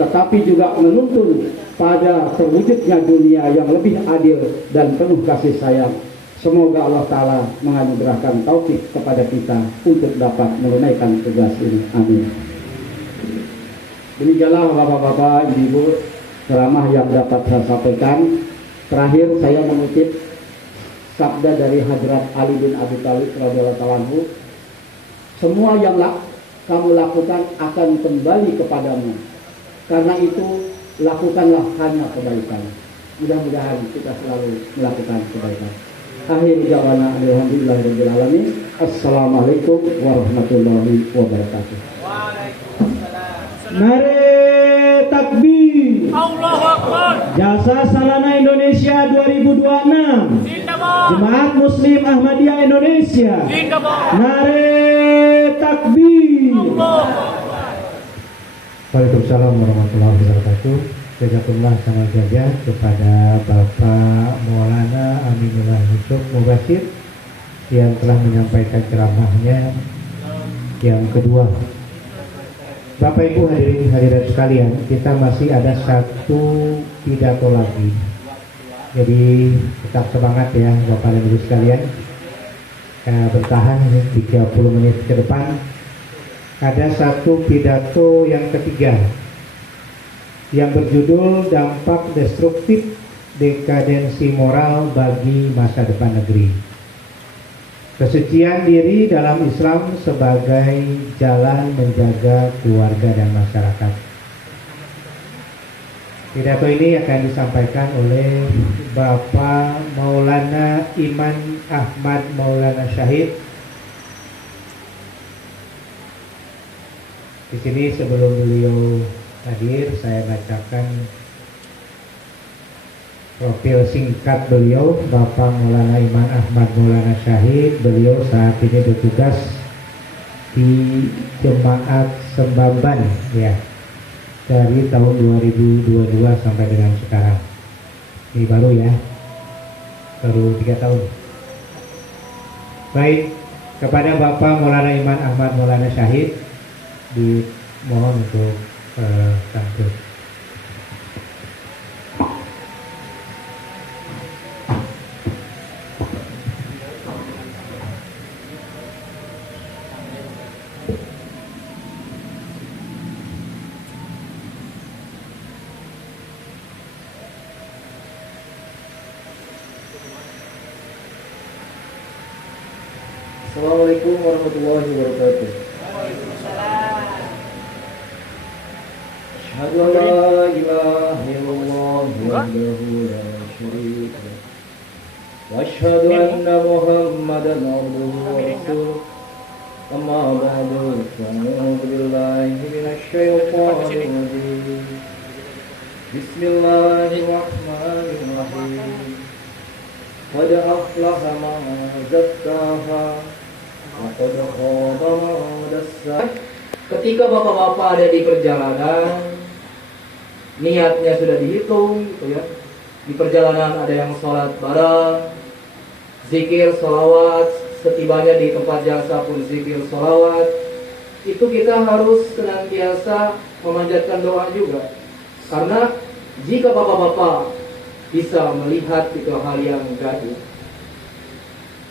tetapi juga menuntun pada terwujudnya dunia yang lebih adil dan penuh kasih sayang. Semoga Allah Ta'ala menganugerahkan taufik kepada kita untuk dapat menunaikan tugas ini. Amin. Demikianlah Bapak-bapak, Ibu-ibu, ceramah yang dapat saya sampaikan. Terakhir saya mengutip sabda dari Hadrat Ali bin Abi Thalib radhiyallahu ta'ala anhu, semua yang kamu lakukan akan kembali kepadamu. Karena itu lakukanlah hanya kebaikan. Mudah-mudahan kita selalu melakukan kebaikan. Akhir jawabannya alhamdulillahirabbil alamin. Assalamualaikum warahmatullahi wabarakatuh. Nare takbir. Allahu Akbar. Jasa Salana Indonesia 2026. Zindabad. Jemaat Muslim Ahmadiyah Indonesia. Zindabad. Nare takbir. Allahu Akbar. Waalaikumsalam warahmatullahi wabarakatuh. Jazakumullah sama saja kepada Bapak Maulana Aminullah Yusuf Mubashir yang telah menyampaikan ceramahnya yang kedua. Bapak Ibu hadirin sekalian, kita masih ada satu pidato lagi. Jadi tetap semangat ya Bapak dan Ibu sekalian. Bertahan 30 menit ke depan. Ada satu pidato yang ketiga yang berjudul dampak destruktif dekadensi moral bagi masa depan negeri. Kesucian diri dalam Islam sebagai jalan menjaga keluarga dan masyarakat. Pidato ini akan disampaikan oleh Bapak Maulana Iman Ahmad Maulana Syahid. Di sini sebelum beliau hadir, saya bacakan profil singkat beliau. Bapak Maulana Iman Ahmad Maulana Syahid, beliau saat ini bertugas di Jemaat Sembamban ya, dari tahun 2022 sampai dengan sekarang. Ini baru ya, baru 3 tahun. Baik, kepada Bapak Maulana Iman Ahmad Maulana Syahid dimohon untuk tampil. Assalamualaikum warahmatullahi wabarakatuh. Asyhadu an la ilaha illallah wahdahu la syarika lah. Wa asyhadu anna Muhammadan abduhu wa rasuluh. Amma ba'du, fa'udzu billahi minasy syaithanir rajim. Bismillahirrahmanirrahim. Qad aflaha man zakkaha wa qad khaba man dassaha. Ketika bapak-bapak ada di perjalanan, niatnya sudah dihitung gitu ya. Di perjalanan ada yang sholat bareng, zikir, sholawat, setibanya di tempat jasa pun zikir, sholawat. Itu kita harus senantiasa memanjatkan doa juga. Karena jika bapak-bapak bisa melihat itu hal yang gaib,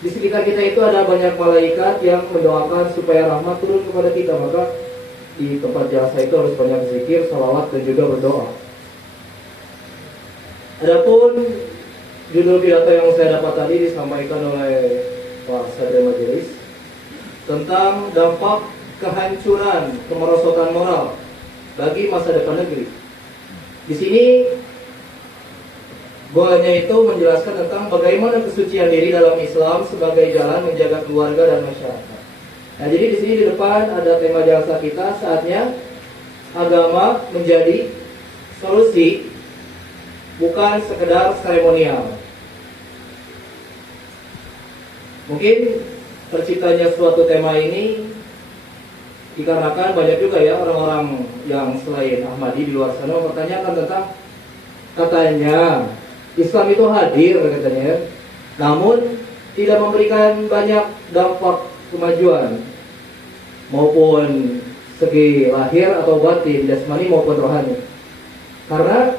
di sekitar kita itu ada banyak malaikat yang mendoakan supaya rahmat turun kepada kita. Maka di tempat jasa itu harus banyak zikir, sholawat, dan juga berdoa. Adapun judul pidato yang saya dapat tadi disampaikan oleh Pak Sadri Majelis tentang dampak kehancuran, kemerosotan moral bagi masa depan negeri. Di sini goalnya itu menjelaskan tentang bagaimana kesucian diri dalam Islam sebagai jalan menjaga keluarga dan masyarakat. Nah, jadi di sini di depan ada tema jasa kita, saatnya agama menjadi solusi, bukan sekedar seremonial. Mungkin terciptanya suatu tema ini dikarenakan banyak juga ya orang-orang yang selain Ahmadi di luar sana mempertanyakan tentang, katanya Islam itu hadir katanya, namun tidak memberikan banyak dampak kemajuan maupun segi lahir atau batin, jasmani maupun rohani. Karena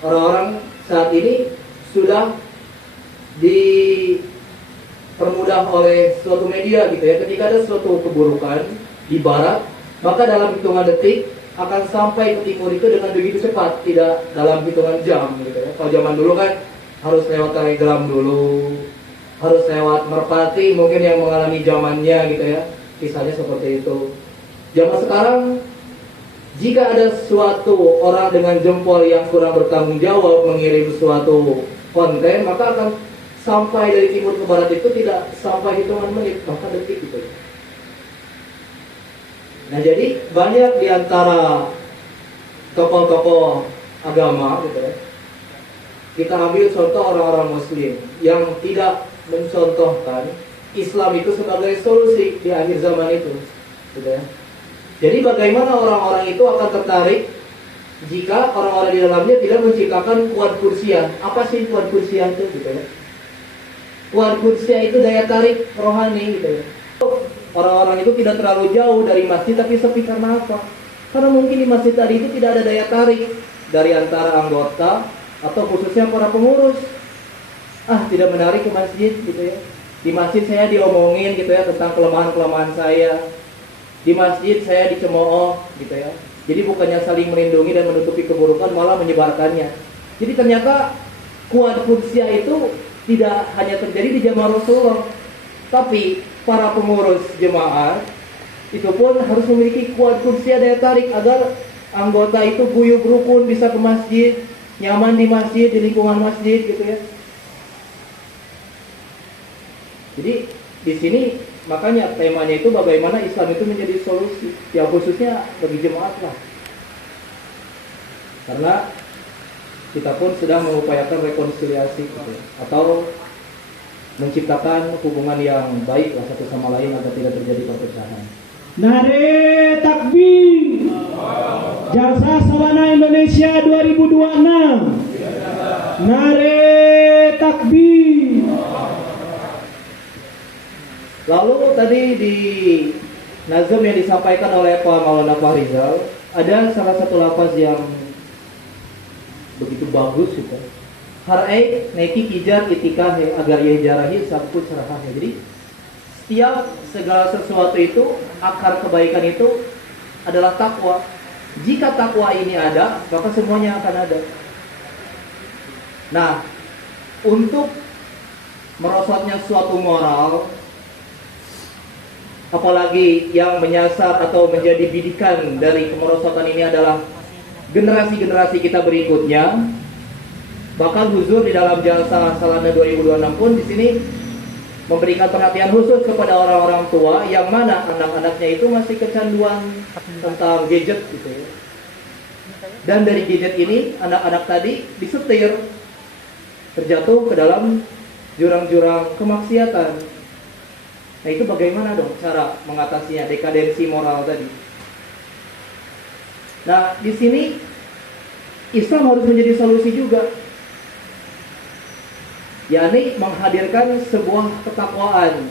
orang-orang saat ini sudah dipermudah oleh suatu media gitu ya. Ketika ada suatu keburukan di barat, maka dalam hitungan detik akan sampai ke timur itu dengan begitu cepat, tidak dalam hitungan jam gitu ya. Kalau zaman dulu kan harus lewat telegram dulu, harus lewat merpati mungkin yang mengalami zamannya gitu ya, kisahnya seperti itu. Zaman sekarang jika ada suatu orang dengan jempol yang kurang bertanggung jawab mengirim suatu konten, maka akan sampai dari timur ke barat itu tidak sampai hitungan menit, bahkan detik gitu. Nah jadi banyak di antara tokoh-tokoh agama gitu ya, kita ambil contoh orang-orang muslim yang tidak mencontohkan Islam itu sebagai solusi di akhir zaman itu gitu ya. Jadi bagaimana orang-orang itu akan tertarik jika orang-orang di dalamnya tidak menciptakan kuat kursiah. Apa sih kuat kursiah itu gitu ya? Kuat kursiah itu daya tarik rohani gitu ya. Orang-orang itu tidak terlalu jauh dari masjid tapi sepi karena apa? Karena mungkin di masjid tadi itu tidak ada daya tarik dari antara anggota atau khususnya para pengurus. Tidak menarik ke masjid gitu ya. Di masjid saya diomongin gitu ya tentang kelemahan-kelemahan saya. Di masjid saya dicemooh gitu ya. Jadi bukannya saling melindungi dan menutupi keburukan, malah menyebarkannya. Jadi ternyata kuat kursiah itu tidak hanya terjadi di zaman Rasulullah, tapi para pengurus jemaah itu pun harus memiliki kuat kursiah daya tarik agar anggota itu guyub rukun bisa ke masjid, nyaman di masjid, di lingkungan masjid gitu ya. Jadi di sini makanya temanya itu bagaimana Islam itu menjadi solusi, ya khususnya bagi jemaat lah. Karena kita pun sedang mengupayakan rekonsiliasi gitu, atau menciptakan hubungan yang baik lah satu sama lain agar tidak terjadi perpecahan. Nare Takbir. Jalsa Salana Indonesia 2026. Nare Takbir. Lalu tadi di nazam yang disampaikan oleh Pak Maulana Fahrizal, ada salah satu lafaz yang begitu bagus gitu. Harai naiki kijar itikah agar ya jarahi sabku cerahah. Jadi setiap segala sesuatu itu akar kebaikan itu adalah takwa. Jika takwa ini ada, maka semuanya akan ada. Nah, untuk merosotnya suatu moral, apalagi yang menyasar atau menjadi bidikan dari kemerosotan ini adalah generasi-generasi kita berikutnya. Bahkan Huzur di dalam Jalsa Salana 2026 pun di sini memberikan perhatian khusus kepada orang-orang tua yang mana anak-anaknya itu masih kecanduan tentang gadget gitu ya. Dan dari gadget ini anak-anak tadi disetir terjatuh ke dalam jurang-jurang kemaksiatan. Nah itu bagaimana dong cara mengatasinya, dekadensi moral tadi. Nah di sini Islam harus menjadi solusi juga, yakni menghadirkan sebuah ketakwaan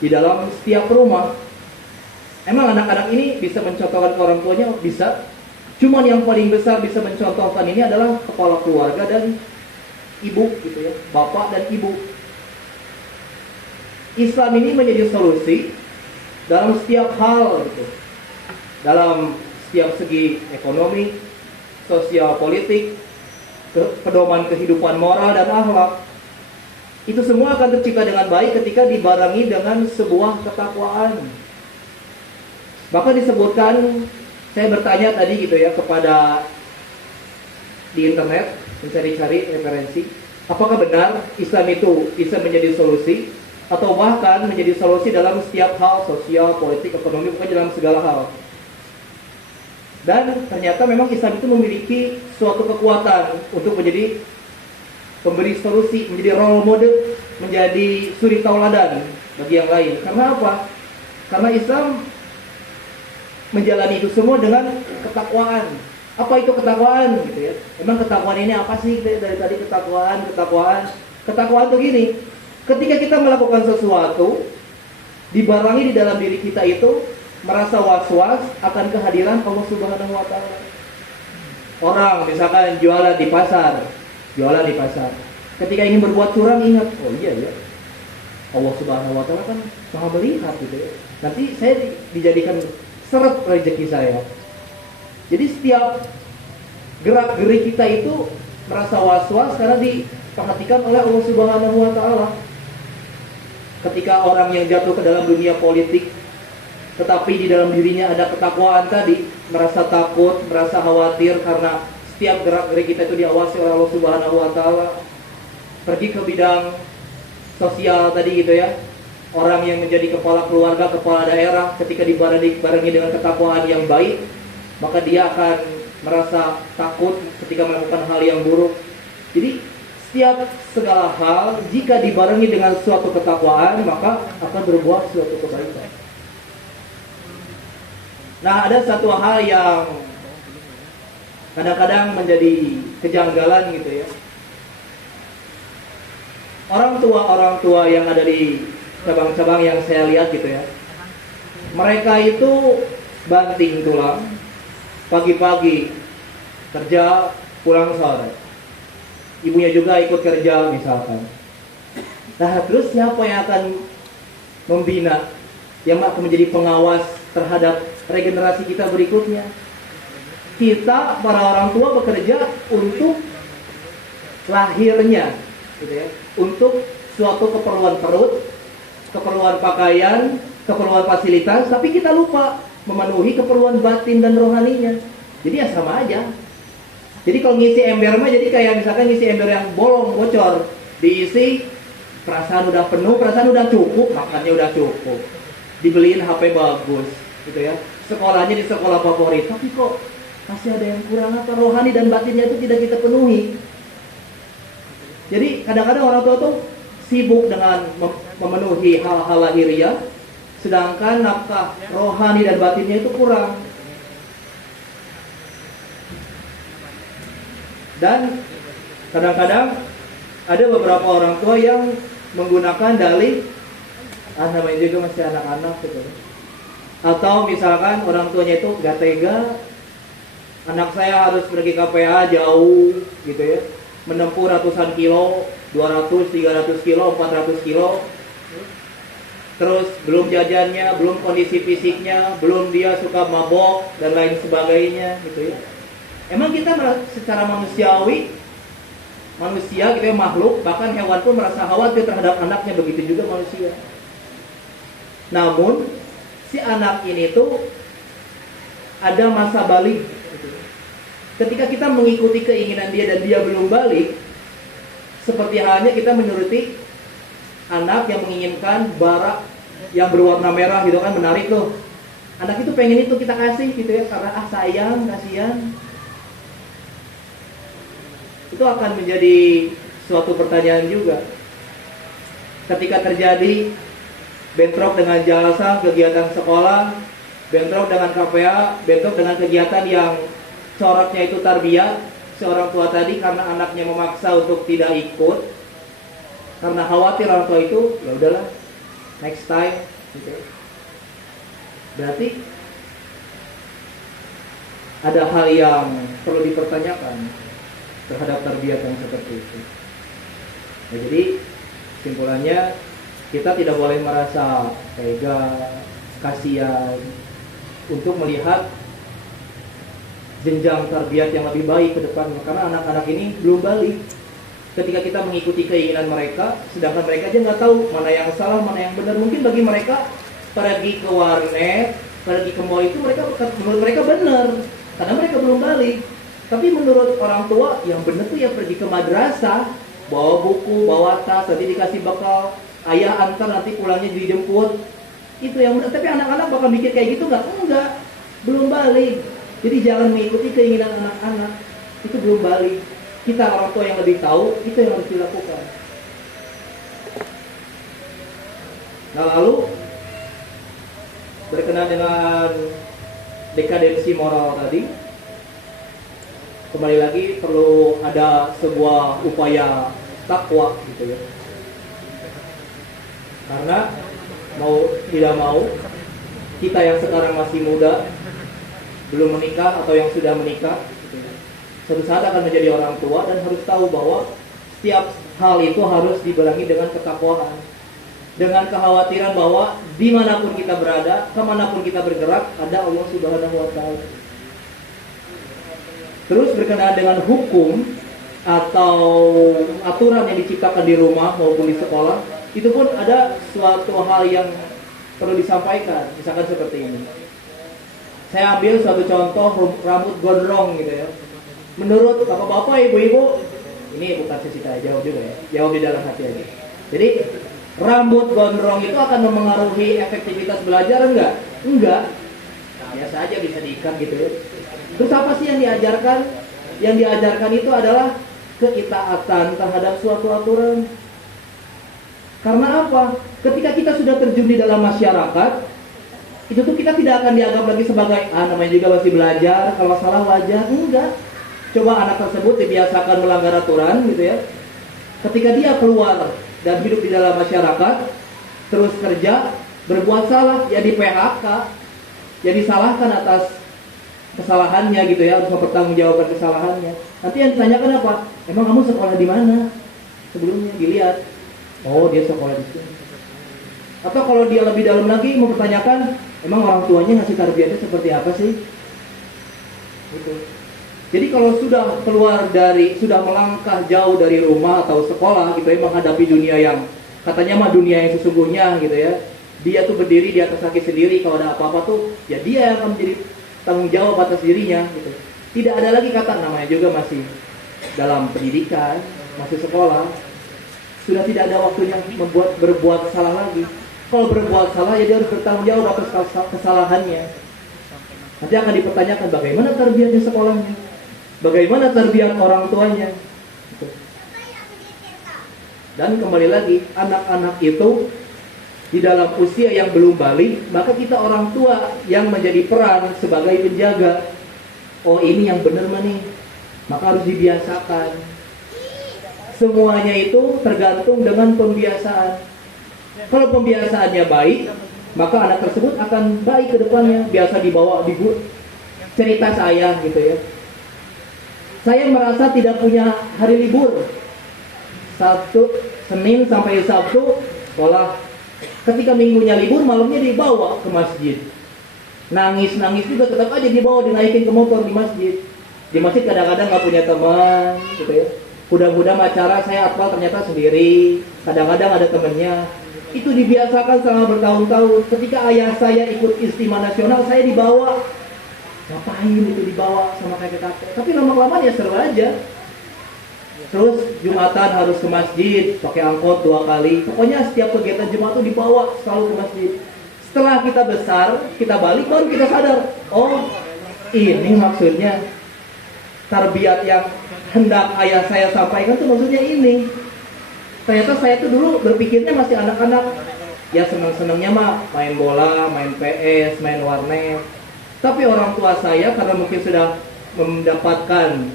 di dalam setiap rumah. Emang anak-anak ini bisa mencontohkan ke orang tuanya? Bisa. Cuman yang paling besar bisa mencontohkan ini adalah kepala keluarga dan ibu gitu ya, bapak dan ibu. Islam ini menjadi solusi dalam setiap hal gitu. Dalam setiap segi ekonomi, sosial, politik, pedoman kehidupan moral dan akhlak. Itu semua akan tercipta dengan baik ketika dibarengi dengan sebuah ketakwaan. Bahkan disebutkan, saya bertanya tadi gitu ya kepada di internet, mencari-cari referensi, apakah benar Islam itu bisa menjadi solusi atau bahkan menjadi solusi dalam setiap hal sosial, politik, ekonomi, bukan dalam segala hal. Dan ternyata memang Islam itu memiliki suatu kekuatan untuk menjadi pemberi solusi, menjadi role model, menjadi suri tauladan bagi yang lain. Karena apa? Karena Islam menjalani itu semua dengan ketakwaan. Apa itu ketakwaan? Gitu ya. Memang ketakwaan ini apa sih? Dari tadi ketakwaan. Ketakwaan itu gini. Ketika kita melakukan sesuatu, dibarengi di dalam diri kita itu merasa was-was akan kehadiran Allah Subhanahu wa Ta'ala. Orang misalkan jualan di pasar. Ketika ingin berbuat curang, ingat, oh iya ya, Allah Subhanahu wa Ta'ala kan Maha melihat gitu ya. Nanti saya dijadikan seret rezeki saya. Jadi setiap gerak-gerik kita itu merasa was-was karena diperhatikan oleh Allah Subhanahu wa taala. Ketika orang yang jatuh ke dalam dunia politik tetapi di dalam dirinya ada ketakwaan tadi, merasa takut, merasa khawatir karena setiap gerak-gerik kita itu diawasi oleh Allah Subhanahu wa taala. Pergi ke bidang sosial tadi gitu ya. Orang yang menjadi kepala keluarga, kepala daerah, ketika dibarengi dengan ketakwaan yang baik, maka dia akan merasa takut ketika melakukan hal yang buruk. Jadi setiap segala hal jika dibarengi dengan suatu ketakwaan, maka akan berbuah suatu kebaikan. Nah, ada satu hal yang kadang-kadang menjadi kejanggalan gitu ya. Orang tua yang ada di cabang-cabang yang saya lihat gitu ya, mereka itu banting tulang, pagi-pagi kerja, pulang sore. Ibunya juga ikut kerja misalkan. Nah, terus siapa yang akan membina, yang akan menjadi pengawas terhadap regenerasi kita berikutnya? Kita para orang tua bekerja untuk lahirnya gitu ya, untuk suatu keperluan perut, keperluan pakaian, keperluan fasilitas, tapi kita lupa memenuhi keperluan batin dan rohaninya. Jadi ya sama aja. Jadi kalau ngisi ember mah jadi kayak misalkan ngisi ember yang bolong, bocor, diisi perasaan udah penuh, perasaan udah cukup, makannya udah cukup, dibeliin HP bagus gitu ya, sekolahnya di sekolah favorit, tapi kok masih ada yang kurang, apa rohani dan batinnya itu tidak kita penuhi. Jadi kadang-kadang orang tua tuh sibuk dengan memenuhi hal-hal lahiriah, sedangkan nafkah rohani dan batinnya itu kurang. Dan kadang-kadang ada beberapa orang tua yang menggunakan dalih namanya juga masih anak-anak gitu. Atau misalkan orang tuanya itu gak tega, anak saya harus pergi KPA jauh gitu ya, menempuh ratusan kilo, 200, 300 kilo, 400 kilo. Terus belum jajannya, belum kondisi fisiknya, belum dia suka mabok dan lain sebagainya gitu ya. Emang kita secara manusiawi, manusia gitu ya, makhluk, bahkan hewan pun merasa khawatir terhadap anaknya, begitu juga manusia. Namun si anak ini tuh ada masa balik. Ketika kita mengikuti keinginan dia dan dia belum balik, seperti halnya kita menuruti anak yang menginginkan bara yang berwarna merah gitu kan, menarik tuh. Anak itu pengen itu kita kasih gitu ya, karena sayang, kasihan. Itu akan menjadi suatu pertanyaan juga. Ketika terjadi bentrok dengan jalasa kegiatan sekolah, bentrok dengan KPA, bentrok dengan kegiatan yang coraknya itu tarbiyah, seorang tua tadi karena anaknya memaksa untuk tidak ikut, karena khawatir orang tua itu, ya udahlah, next time gitu. Berarti ada hal yang perlu dipertanyakan terhadap tarbiyah yang seperti itu. Nah, jadi kesimpulannya, kita tidak boleh merasa tega, kasihan untuk melihat jenjang tarbiyat yang lebih baik ke depan, karena anak-anak ini belum balik. Ketika kita mengikuti keinginan mereka, sedangkan mereka aja nggak tahu mana yang salah, mana yang benar. Mungkin bagi mereka pergi ke warnet, pergi ke mall itu menurut mereka benar, karena mereka belum balik. Tapi menurut orang tua yang benar tuh ya pergi ke madrasah, bawa buku, bawa tas, nanti dikasih bekal, ayah antar, nanti pulangnya dijemput. Itu yang benar. Tapi anak-anak bakal mikir kayak gitu nggak? Enggak, belum balik. Jadi jangan mengikuti keinginan anak-anak, itu belum balik. Kita orang tua yang lebih tahu, itu yang harus dilakukan. Nah, lalu berkenaan dengan dekadensi moral tadi, kembali lagi perlu ada sebuah upaya takwa gitu ya. Karena mau tidak mau, kita yang sekarang masih muda, belum menikah atau yang sudah menikah, suatu saat akan menjadi orang tua dan harus tahu bahwa setiap hal itu harus dibarengi dengan ketakwaan, dengan kekhawatiran bahwa dimanapun kita berada, kemanapun kita bergerak, ada Allah Subhanahu wa Ta'ala. Terus berkenaan dengan hukum, atau aturan yang diciptakan di rumah maupun di sekolah, itu pun ada suatu hal yang perlu disampaikan. Misalkan seperti ini. Saya ambil suatu contoh rambut gondrong gitu ya. Menurut bapak-bapak, ibu-ibu, ini bukan sesi tanya jawab juga ya, jawab di dalam hati aja. Jadi rambut gondrong itu akan memengaruhi efektivitas belajar enggak? Enggak. Nah, biasa aja bisa diikat gitu ya. Terus apa sih yang diajarkan? Yang diajarkan itu adalah keitaatan terhadap suatu aturan. Karena apa? Ketika kita sudah terjun di dalam masyarakat, itu tuh kita tidak akan dianggap lagi sebagai namanya juga masih belajar, kalau salah wajar. Enggak. Coba anak tersebut dibiasakan melanggar aturan gitu ya. Ketika dia keluar dan hidup di dalam masyarakat, terus kerja, berbuat salah, ya di PHK, ya disalahkan atas kesalahannya gitu ya, harus mempertanggungjawabkan kesalahannya. Nanti yang ditanyakan apa? Emang kamu sekolah di mana? Sebelumnya dilihat, oh dia sekolah di sini. Atau kalau dia lebih dalam lagi mempertanyakan, emang orang tuanya ngasih tarbiyahnya seperti apa sih? Gitu. Jadi kalau sudah keluar sudah melangkah jauh dari rumah atau sekolah gitu ya, menghadapi dunia yang katanya mah dunia yang sesungguhnya gitu ya. Dia tuh berdiri di atas kaki sendiri, kalau ada apa-apa tuh ya dia yang akan menjadi tanggung jawab atas dirinya gitu. Tidak ada lagi kata namanya juga masih dalam pendidikan, masih sekolah. Sudah tidak ada waktunya berbuat salah lagi. Kalau berbuat salah ya dia harus bertanggung jawab atas kesalahannya. Nanti akan dipertanyakan bagaimana tarbiyah di sekolahnya, bagaimana tarbiyah orang tuanya. Dan kembali lagi, anak-anak itu di dalam usia yang belum balik, maka kita orang tua yang menjadi peran sebagai penjaga. Oh ini yang benar nih, maka harus dibiasakan. Semuanya itu tergantung dengan pembiasaan. Kalau pembiasaannya baik, maka anak tersebut akan baik ke depannya. Biasa dibawa di cerita saya gitu ya. Saya merasa tidak punya hari libur. Senin sampai Sabtu sekolah. Ketika minggunya libur, malamnya dibawa ke masjid. Nangis-nangis juga tetap aja dibawa, dinaikin ke motor di masjid. Di masjid kadang-kadang nggak punya teman gitu ya. Mudah-mudahan acara saya hafal ternyata sendiri. Kadang-kadang ada temennya. Itu dibiasakan selama bertahun-tahun. Ketika ayah saya ikut istimewa nasional, saya dibawa. Ngapain itu dibawa sama kakek-kakek? Tapi lama-lama ya seru aja. Terus Jumatan harus ke masjid, pakai angkot 2 kali. Pokoknya setiap kegiatan Jumat itu dibawa selalu ke masjid. Setelah kita besar, kita balik, baru kita sadar, oh ini maksudnya tarbiyat yang hendak ayah saya sampaikan tuh maksudnya ini. Ternyata saya tuh dulu berpikirnya masih anak-anak, ya seneng-senengnya mah main bola, main PS, main warnet. Tapi orang tua saya karena mungkin sudah mendapatkan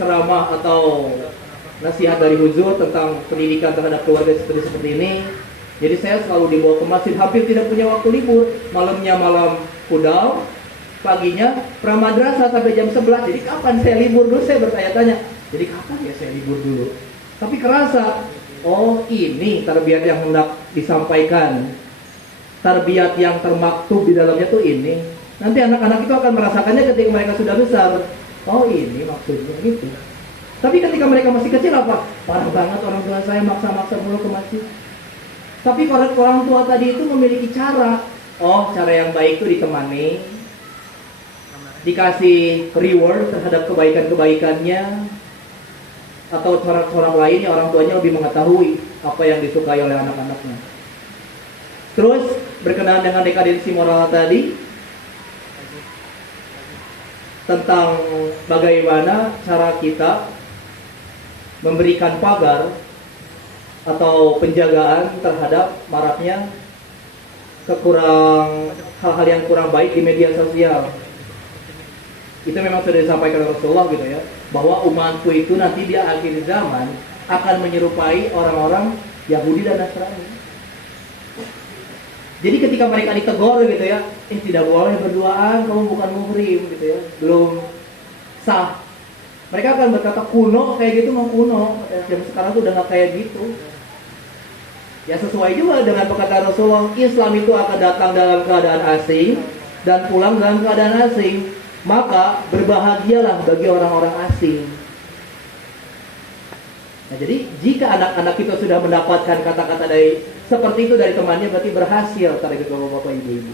ceramah atau nasihat dari huzur tentang pendidikan terhadap keluarga seperti ini, jadi saya selalu dibawa ke masjid, hampir tidak punya waktu libur. Malamnya malam kudal, paginya pramadrasah sampai jam 11. Jadi kapan saya libur dulu, saya bertanya-tanya, jadi kapan ya saya libur dulu. Tapi kerasa, oh ini tarbiyat yang hendak disampaikan, tarbiyat yang termaktub di dalamnya tuh ini. Nanti anak-anak itu akan merasakannya ketika mereka sudah besar. Oh ini maksudnya gitu. Tapi ketika mereka masih kecil apa? Parah banget orang tua saya maksa-maksa mulu ke masjid. Tapi orang tua tadi itu memiliki cara. Oh cara yang baik itu ditemani, dikasih reward terhadap kebaikan-kebaikannya. Atau orang lain yang orang tuanya lebih mengetahui apa yang disukai oleh anak-anaknya. Terus berkenaan dengan dekadensi moral tadi, tentang bagaimana cara kita memberikan pagar atau penjagaan terhadap maraknya hal-hal yang kurang baik di media sosial. Itu memang sudah disampaikan Rasulullah gitu ya, bahwa umatku itu nanti di akhir zaman akan menyerupai orang-orang Yahudi dan Nasrani. Jadi ketika mereka ditegur gitu ya, tidak boleh berduaan, kamu bukan muhrim gitu ya, belum sah. Mereka akan berkata kuno kayak gitu, mau kuno. Jam sekarang tuh udah nggak kayak gitu. Ya sesuai juga dengan perkataan Rasulullah, Islam itu akan datang dalam keadaan asing dan pulang dalam keadaan asing. Maka berbahagialah bagi orang-orang asing. Nah, jadi jika anak-anak kita sudah mendapatkan kata-kata dari seperti itu dari temannya, berarti berhasil tadi bapak-bapak ibu-ibu.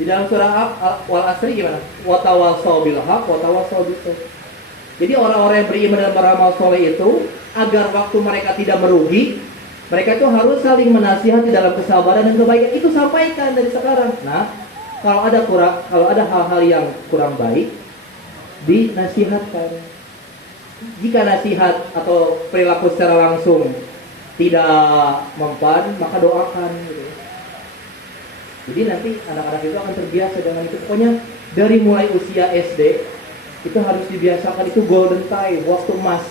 Di dalam surah Wal Asri gimana? Wa tawassaw bil haqq wa tawassaw bis sabr. Jadi orang-orang yang beriman dan beramal soleh itu agar waktu mereka tidak merugi, mereka itu harus saling menasihati dalam kesabaran dan kebaikan. Itu sampaikan dari sekarang. Nah, kalau ada hal-hal yang kurang baik, dinasihatkan. Jika nasihat atau perilaku secara langsung tidak mempan, maka doakan. Gitu. Jadi nanti anak-anak itu akan terbiasa dengan itu. Pokoknya dari mulai usia SD itu harus dibiasakan, itu golden time, waktu emas.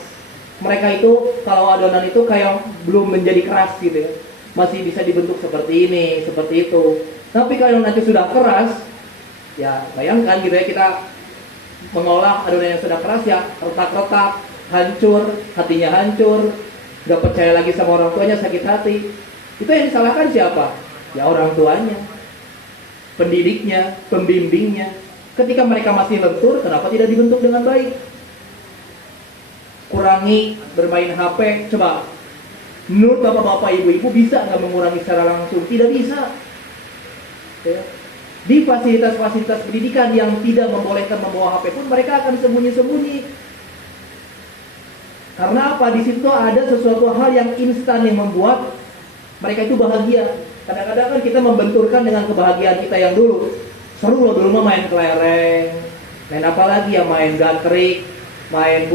Mereka itu kalau adonan itu kayak belum menjadi keras gitu ya, masih bisa dibentuk seperti ini, seperti itu. Tapi kalau nanti sudah keras, ya bayangkan gitu ya, kita mengolah adonan yang sudah keras ya retak-retak, hancur, hatinya hancur, gak percaya lagi sama orang tuanya, sakit hati. Itu yang disalahkan siapa? Ya orang tuanya, pendidiknya, pembimbingnya. Ketika mereka masih lentur, kenapa tidak dibentuk dengan baik? Kurangi bermain HP. Coba, menurut bapak-bapak, ibu-ibu bisa nggak mengurangi secara langsung? Tidak bisa. Ya. Di fasilitas-fasilitas pendidikan yang tidak membolehkan membawa HP pun mereka akan sembunyi-sembunyi. Karena apa? Di situ ada sesuatu hal yang instan yang membuat mereka itu bahagia. Kadang-kadang kan kita membenturkan dengan kebahagiaan kita yang dulu. Seru loh dulu mah main kelereng, main apa lagi ya, main gantrik, main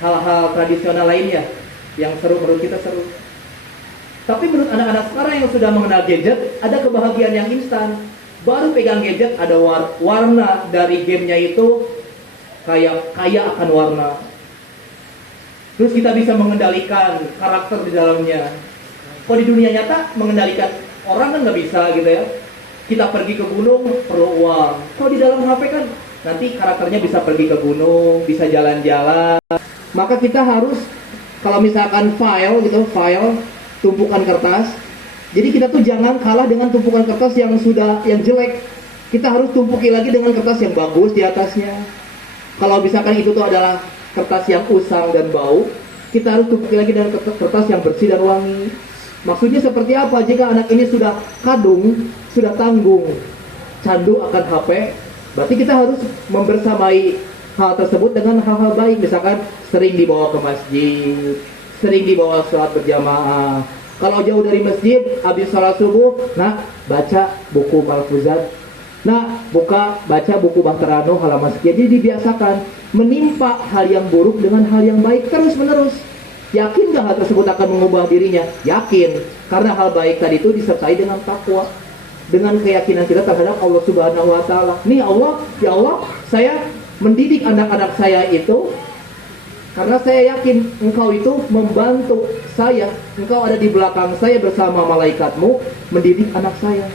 hal-hal tradisional lainnya yang seru, menurut kita seru. Tapi menurut anak-anak sekarang yang sudah mengenal gadget, ada kebahagiaan yang instan. Baru pegang gadget, ada warna dari gamenya itu kaya akan warna. Terus kita bisa mengendalikan karakter di dalamnya. Kalau di dunia nyata mengendalikan orang kan nggak bisa gitu ya. Kita pergi ke gunung perlu uang. Kalau di dalam HP kan nanti karakternya bisa pergi ke gunung, bisa jalan-jalan. Maka kita harus, kalau misalkan file tumpukan kertas. Jadi kita tuh jangan kalah dengan tumpukan kertas yang jelek. Kita harus tumpuki lagi dengan kertas yang bagus di atasnya. Kalau misalkan itu tuh adalah kertas yang usang dan bau, kita harus tumpuki lagi dengan kertas yang bersih dan wangi. Maksudnya seperti apa? Jika anak ini sudah kadung, sudah tanggung, candu akan HP, berarti kita harus membersamai hal tersebut dengan hal-hal baik. Misalkan sering dibawa ke masjid, sering dibawa sholat berjamaah. Kalau jauh dari masjid, habis sholat subuh, nah baca buku Malfuzat, nah baca buku Bahterano halaman sekian. Jadi dibiasakan menimpa hal yang buruk dengan hal yang baik terus menerus. Yakin gak hal tersebut akan mengubah dirinya? Yakin, karena hal baik tadi itu disertai dengan takwa, dengan keyakinan kita terhadap Allah Subhanahu Wa Taala. Nih Allah, ya Allah, saya mendidik anak-anak saya itu karena saya yakin Engkau itu membantu saya. Engkau ada di belakang saya bersama malaikatmu mendidik anak saya.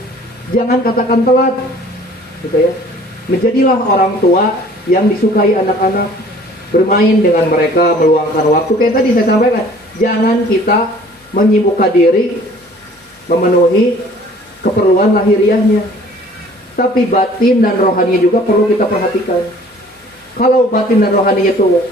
Jangan katakan telat, gitu ya. Menjadilah orang tua yang disukai anak-anak. Bermain dengan mereka, meluangkan waktu. Kayak tadi saya sampaikan, jangan kita menyibukkan diri memenuhi keperluan lahiriahnya, tapi batin dan rohaninya juga perlu kita perhatikan. Kalau batin dan rohaninya itu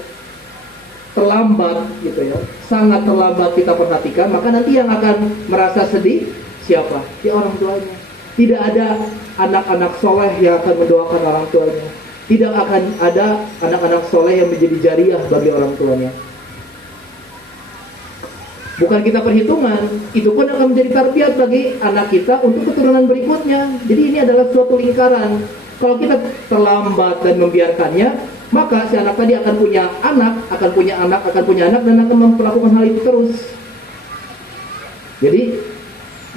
terlambat gitu ya, sangat terlambat kita perhatikan, maka nanti yang akan merasa sedih siapa? Ya orang tuanya. Tidak ada anak-anak soleh yang akan mendoakan orang tuanya. Tidak akan ada anak-anak soleh yang menjadi jariah bagi orang tuanya. Bukan kita perhitungan, itu pun akan menjadi tarbiyat bagi anak kita untuk keturunan berikutnya. Jadi ini adalah suatu lingkaran. Kalau kita terlambat dan membiarkannya, maka si anak tadi akan punya anak, dan akan melakukan hal itu terus. Jadi,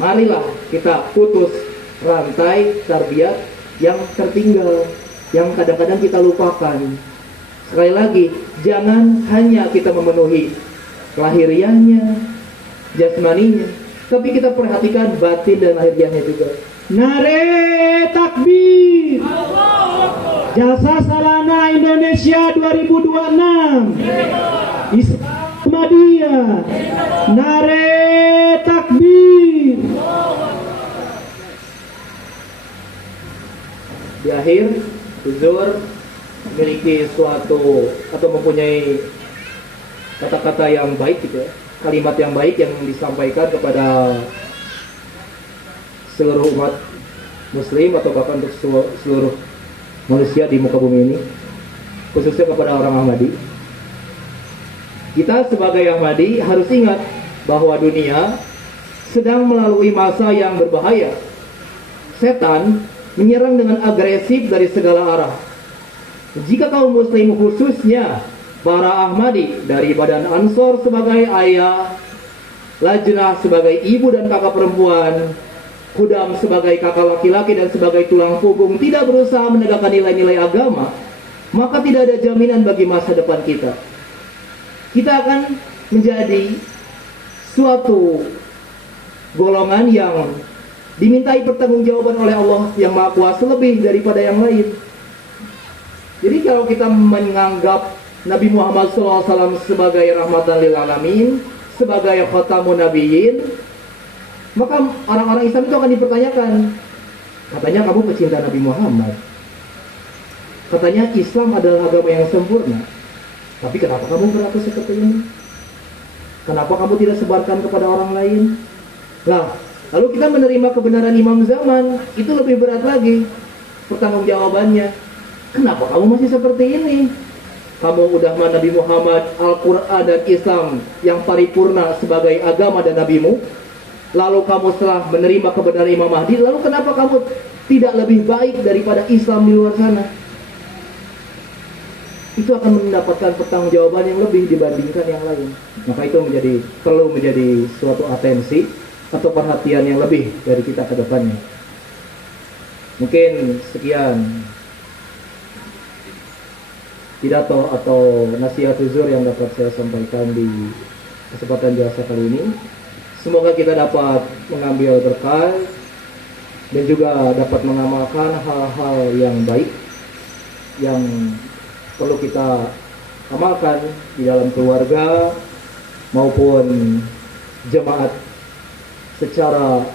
marilah kita putus rantai tarbiyat yang tertinggal, yang kadang-kadang kita lupakan. Sekali lagi, jangan hanya kita memenuhi lahiriahnya, jasmaninya, tapi kita perhatikan batin dan lahiriahnya juga. Nare takbir. Jasa Salana Indonesia 2026. Islamiyah. Nare takbir. Di akhir, Uzur memiliki suatu atau mempunyai kata-kata yang baik gitu ya, kalimat yang baik yang disampaikan kepada seluruh umat muslim atau bahkan untuk seluruh manusia di muka bumi ini, khususnya kepada orang Ahmadi. Kita sebagai Ahmadi harus ingat bahwa dunia sedang melalui masa yang berbahaya. Setan menyerang dengan agresif dari segala arah. Jika kaum muslim khususnya para Ahmadi dari Badan Ansor sebagai ayah, Lajnah sebagai ibu dan kakak perempuan, Kudam sebagai kakak laki-laki dan sebagai tulang punggung tidak berusaha menegakkan nilai-nilai agama, maka tidak ada jaminan bagi masa depan kita. Kita akan menjadi suatu golongan yang dimintai pertanggungjawaban oleh Allah yang Maha Kuasa lebih daripada yang lain. Jadi kalau kita menganggap Nabi Muhammad SAW sebagai rahmatan lil alamin, sebagai khatamun nabiyyin, maka orang-orang Islam itu akan dipertanyakan. Katanya kamu pecinta Nabi Muhammad, katanya Islam adalah agama yang sempurna, tapi kenapa kamu berlaku seperti ini? Kenapa kamu tidak sebarkan kepada orang lain? Nah, lalu kita menerima kebenaran imam zaman, itu lebih berat lagi pertanggungjawabannya. Kenapa kamu masih seperti ini? Kamu udah Nabi Muhammad, Al-Quran dan Islam yang paripurna sebagai agama dan nabimu. Lalu kamu setelah menerima kebenaran Imam Mahdi, lalu kenapa kamu tidak lebih baik daripada Islam di luar sana? Itu akan mendapatkan pertanggungjawaban yang lebih dibandingkan yang lain. Maka itu perlu menjadi suatu atensi atau perhatian yang lebih dari kita ke depannya. Mungkin sekian pidato atau nasihat uzur yang dapat saya sampaikan di kesempatan jasa kali ini. Semoga kita dapat mengambil berkah dan juga dapat mengamalkan hal-hal yang baik yang perlu kita amalkan di dalam keluarga maupun jemaat secara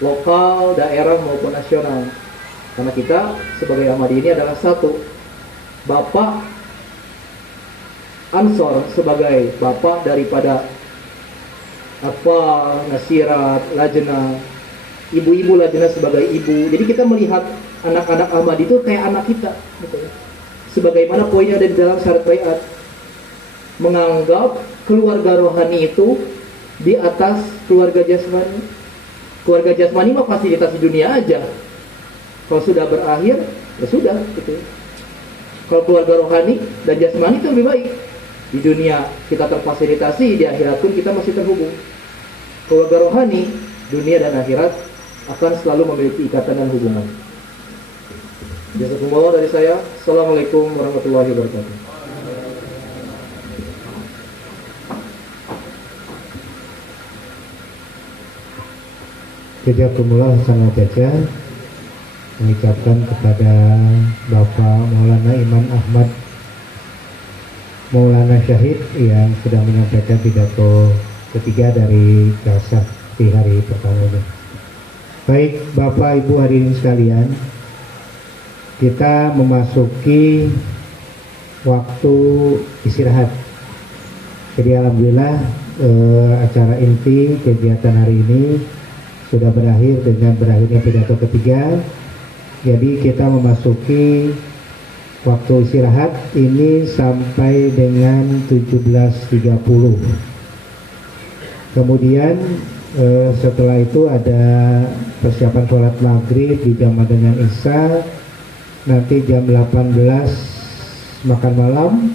lokal, daerah maupun nasional. Karena kita sebagai Ahmadi ini adalah satu. Bapak Ansor sebagai bapak daripada Nasirat, Lajnah, ibu-ibu Lajnah sebagai ibu. Jadi kita melihat anak-anak Ahmadi itu kayak anak kita gitu ya. Sebagaimana poinnya ada di dalam syarat baiat, menganggap keluarga rohani itu di atas keluarga jasmani. Keluarga jasmani mah fasilitas di dunia aja. Kalau sudah berakhir, ya sudah gitu ya. Kalau keluarga rohani dan jasmani itu lebih baik. Di dunia kita terfasilitasi, di akhirat pun kita masih terhubung. Keluarga rohani, dunia dan akhirat akan selalu memiliki ikatan dan hubungan. Jazakumullah dari saya. Assalamualaikum warahmatullahi wabarakatuh. Jazakumullah khairan jaza. Mengucapkan kepada Bapak Maulana Iman Ahmad Maulana Syahid yang sudah menyampaikan pidato ketiga dari jalsah di hari pertama ini. Baik Bapak Ibu hadirin sekalian, kita memasuki waktu istirahat. Jadi alhamdulillah acara inti kegiatan hari ini sudah berakhir dengan berakhirnya pidato ketiga. Jadi kita memasuki waktu istirahat ini sampai dengan 17.30. Kemudian setelah itu ada persiapan sholat maghrib dijamaah dengan isya. Nanti jam 18 makan malam,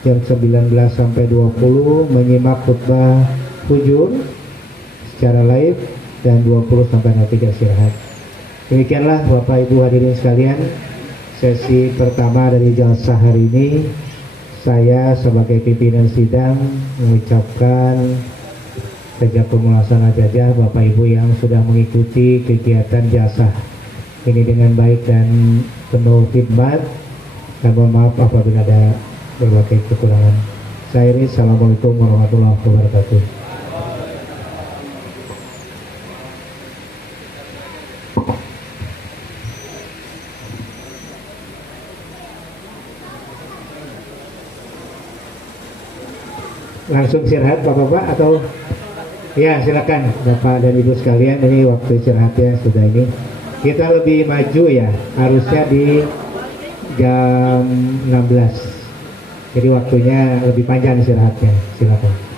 jam 19 sampai 20 menyimak khutbah hujur secara live, dan 20 sampai nanti istirahat. Demikianlah Bapak Ibu hadirin sekalian, sesi pertama dari jalsah hari ini. Saya sebagai pimpinan sidang mengucapkan jazakumullah khairan jaza Bapak Ibu yang sudah mengikuti kegiatan jalsah ini dengan baik dan penuh khidmat, dan mohon maaf apabila ada berbagai kekurangan. Saya ini, Assalamualaikum warahmatullahi wabarakatuh. langsung istirahat Bapak-bapak atau ya silakan Bapak dan Ibu sekalian, ini waktu istirahatnya sudah ini. Kita lebih maju ya, harusnya di jam 16. Jadi waktunya lebih panjang istirahatnya. Silakan.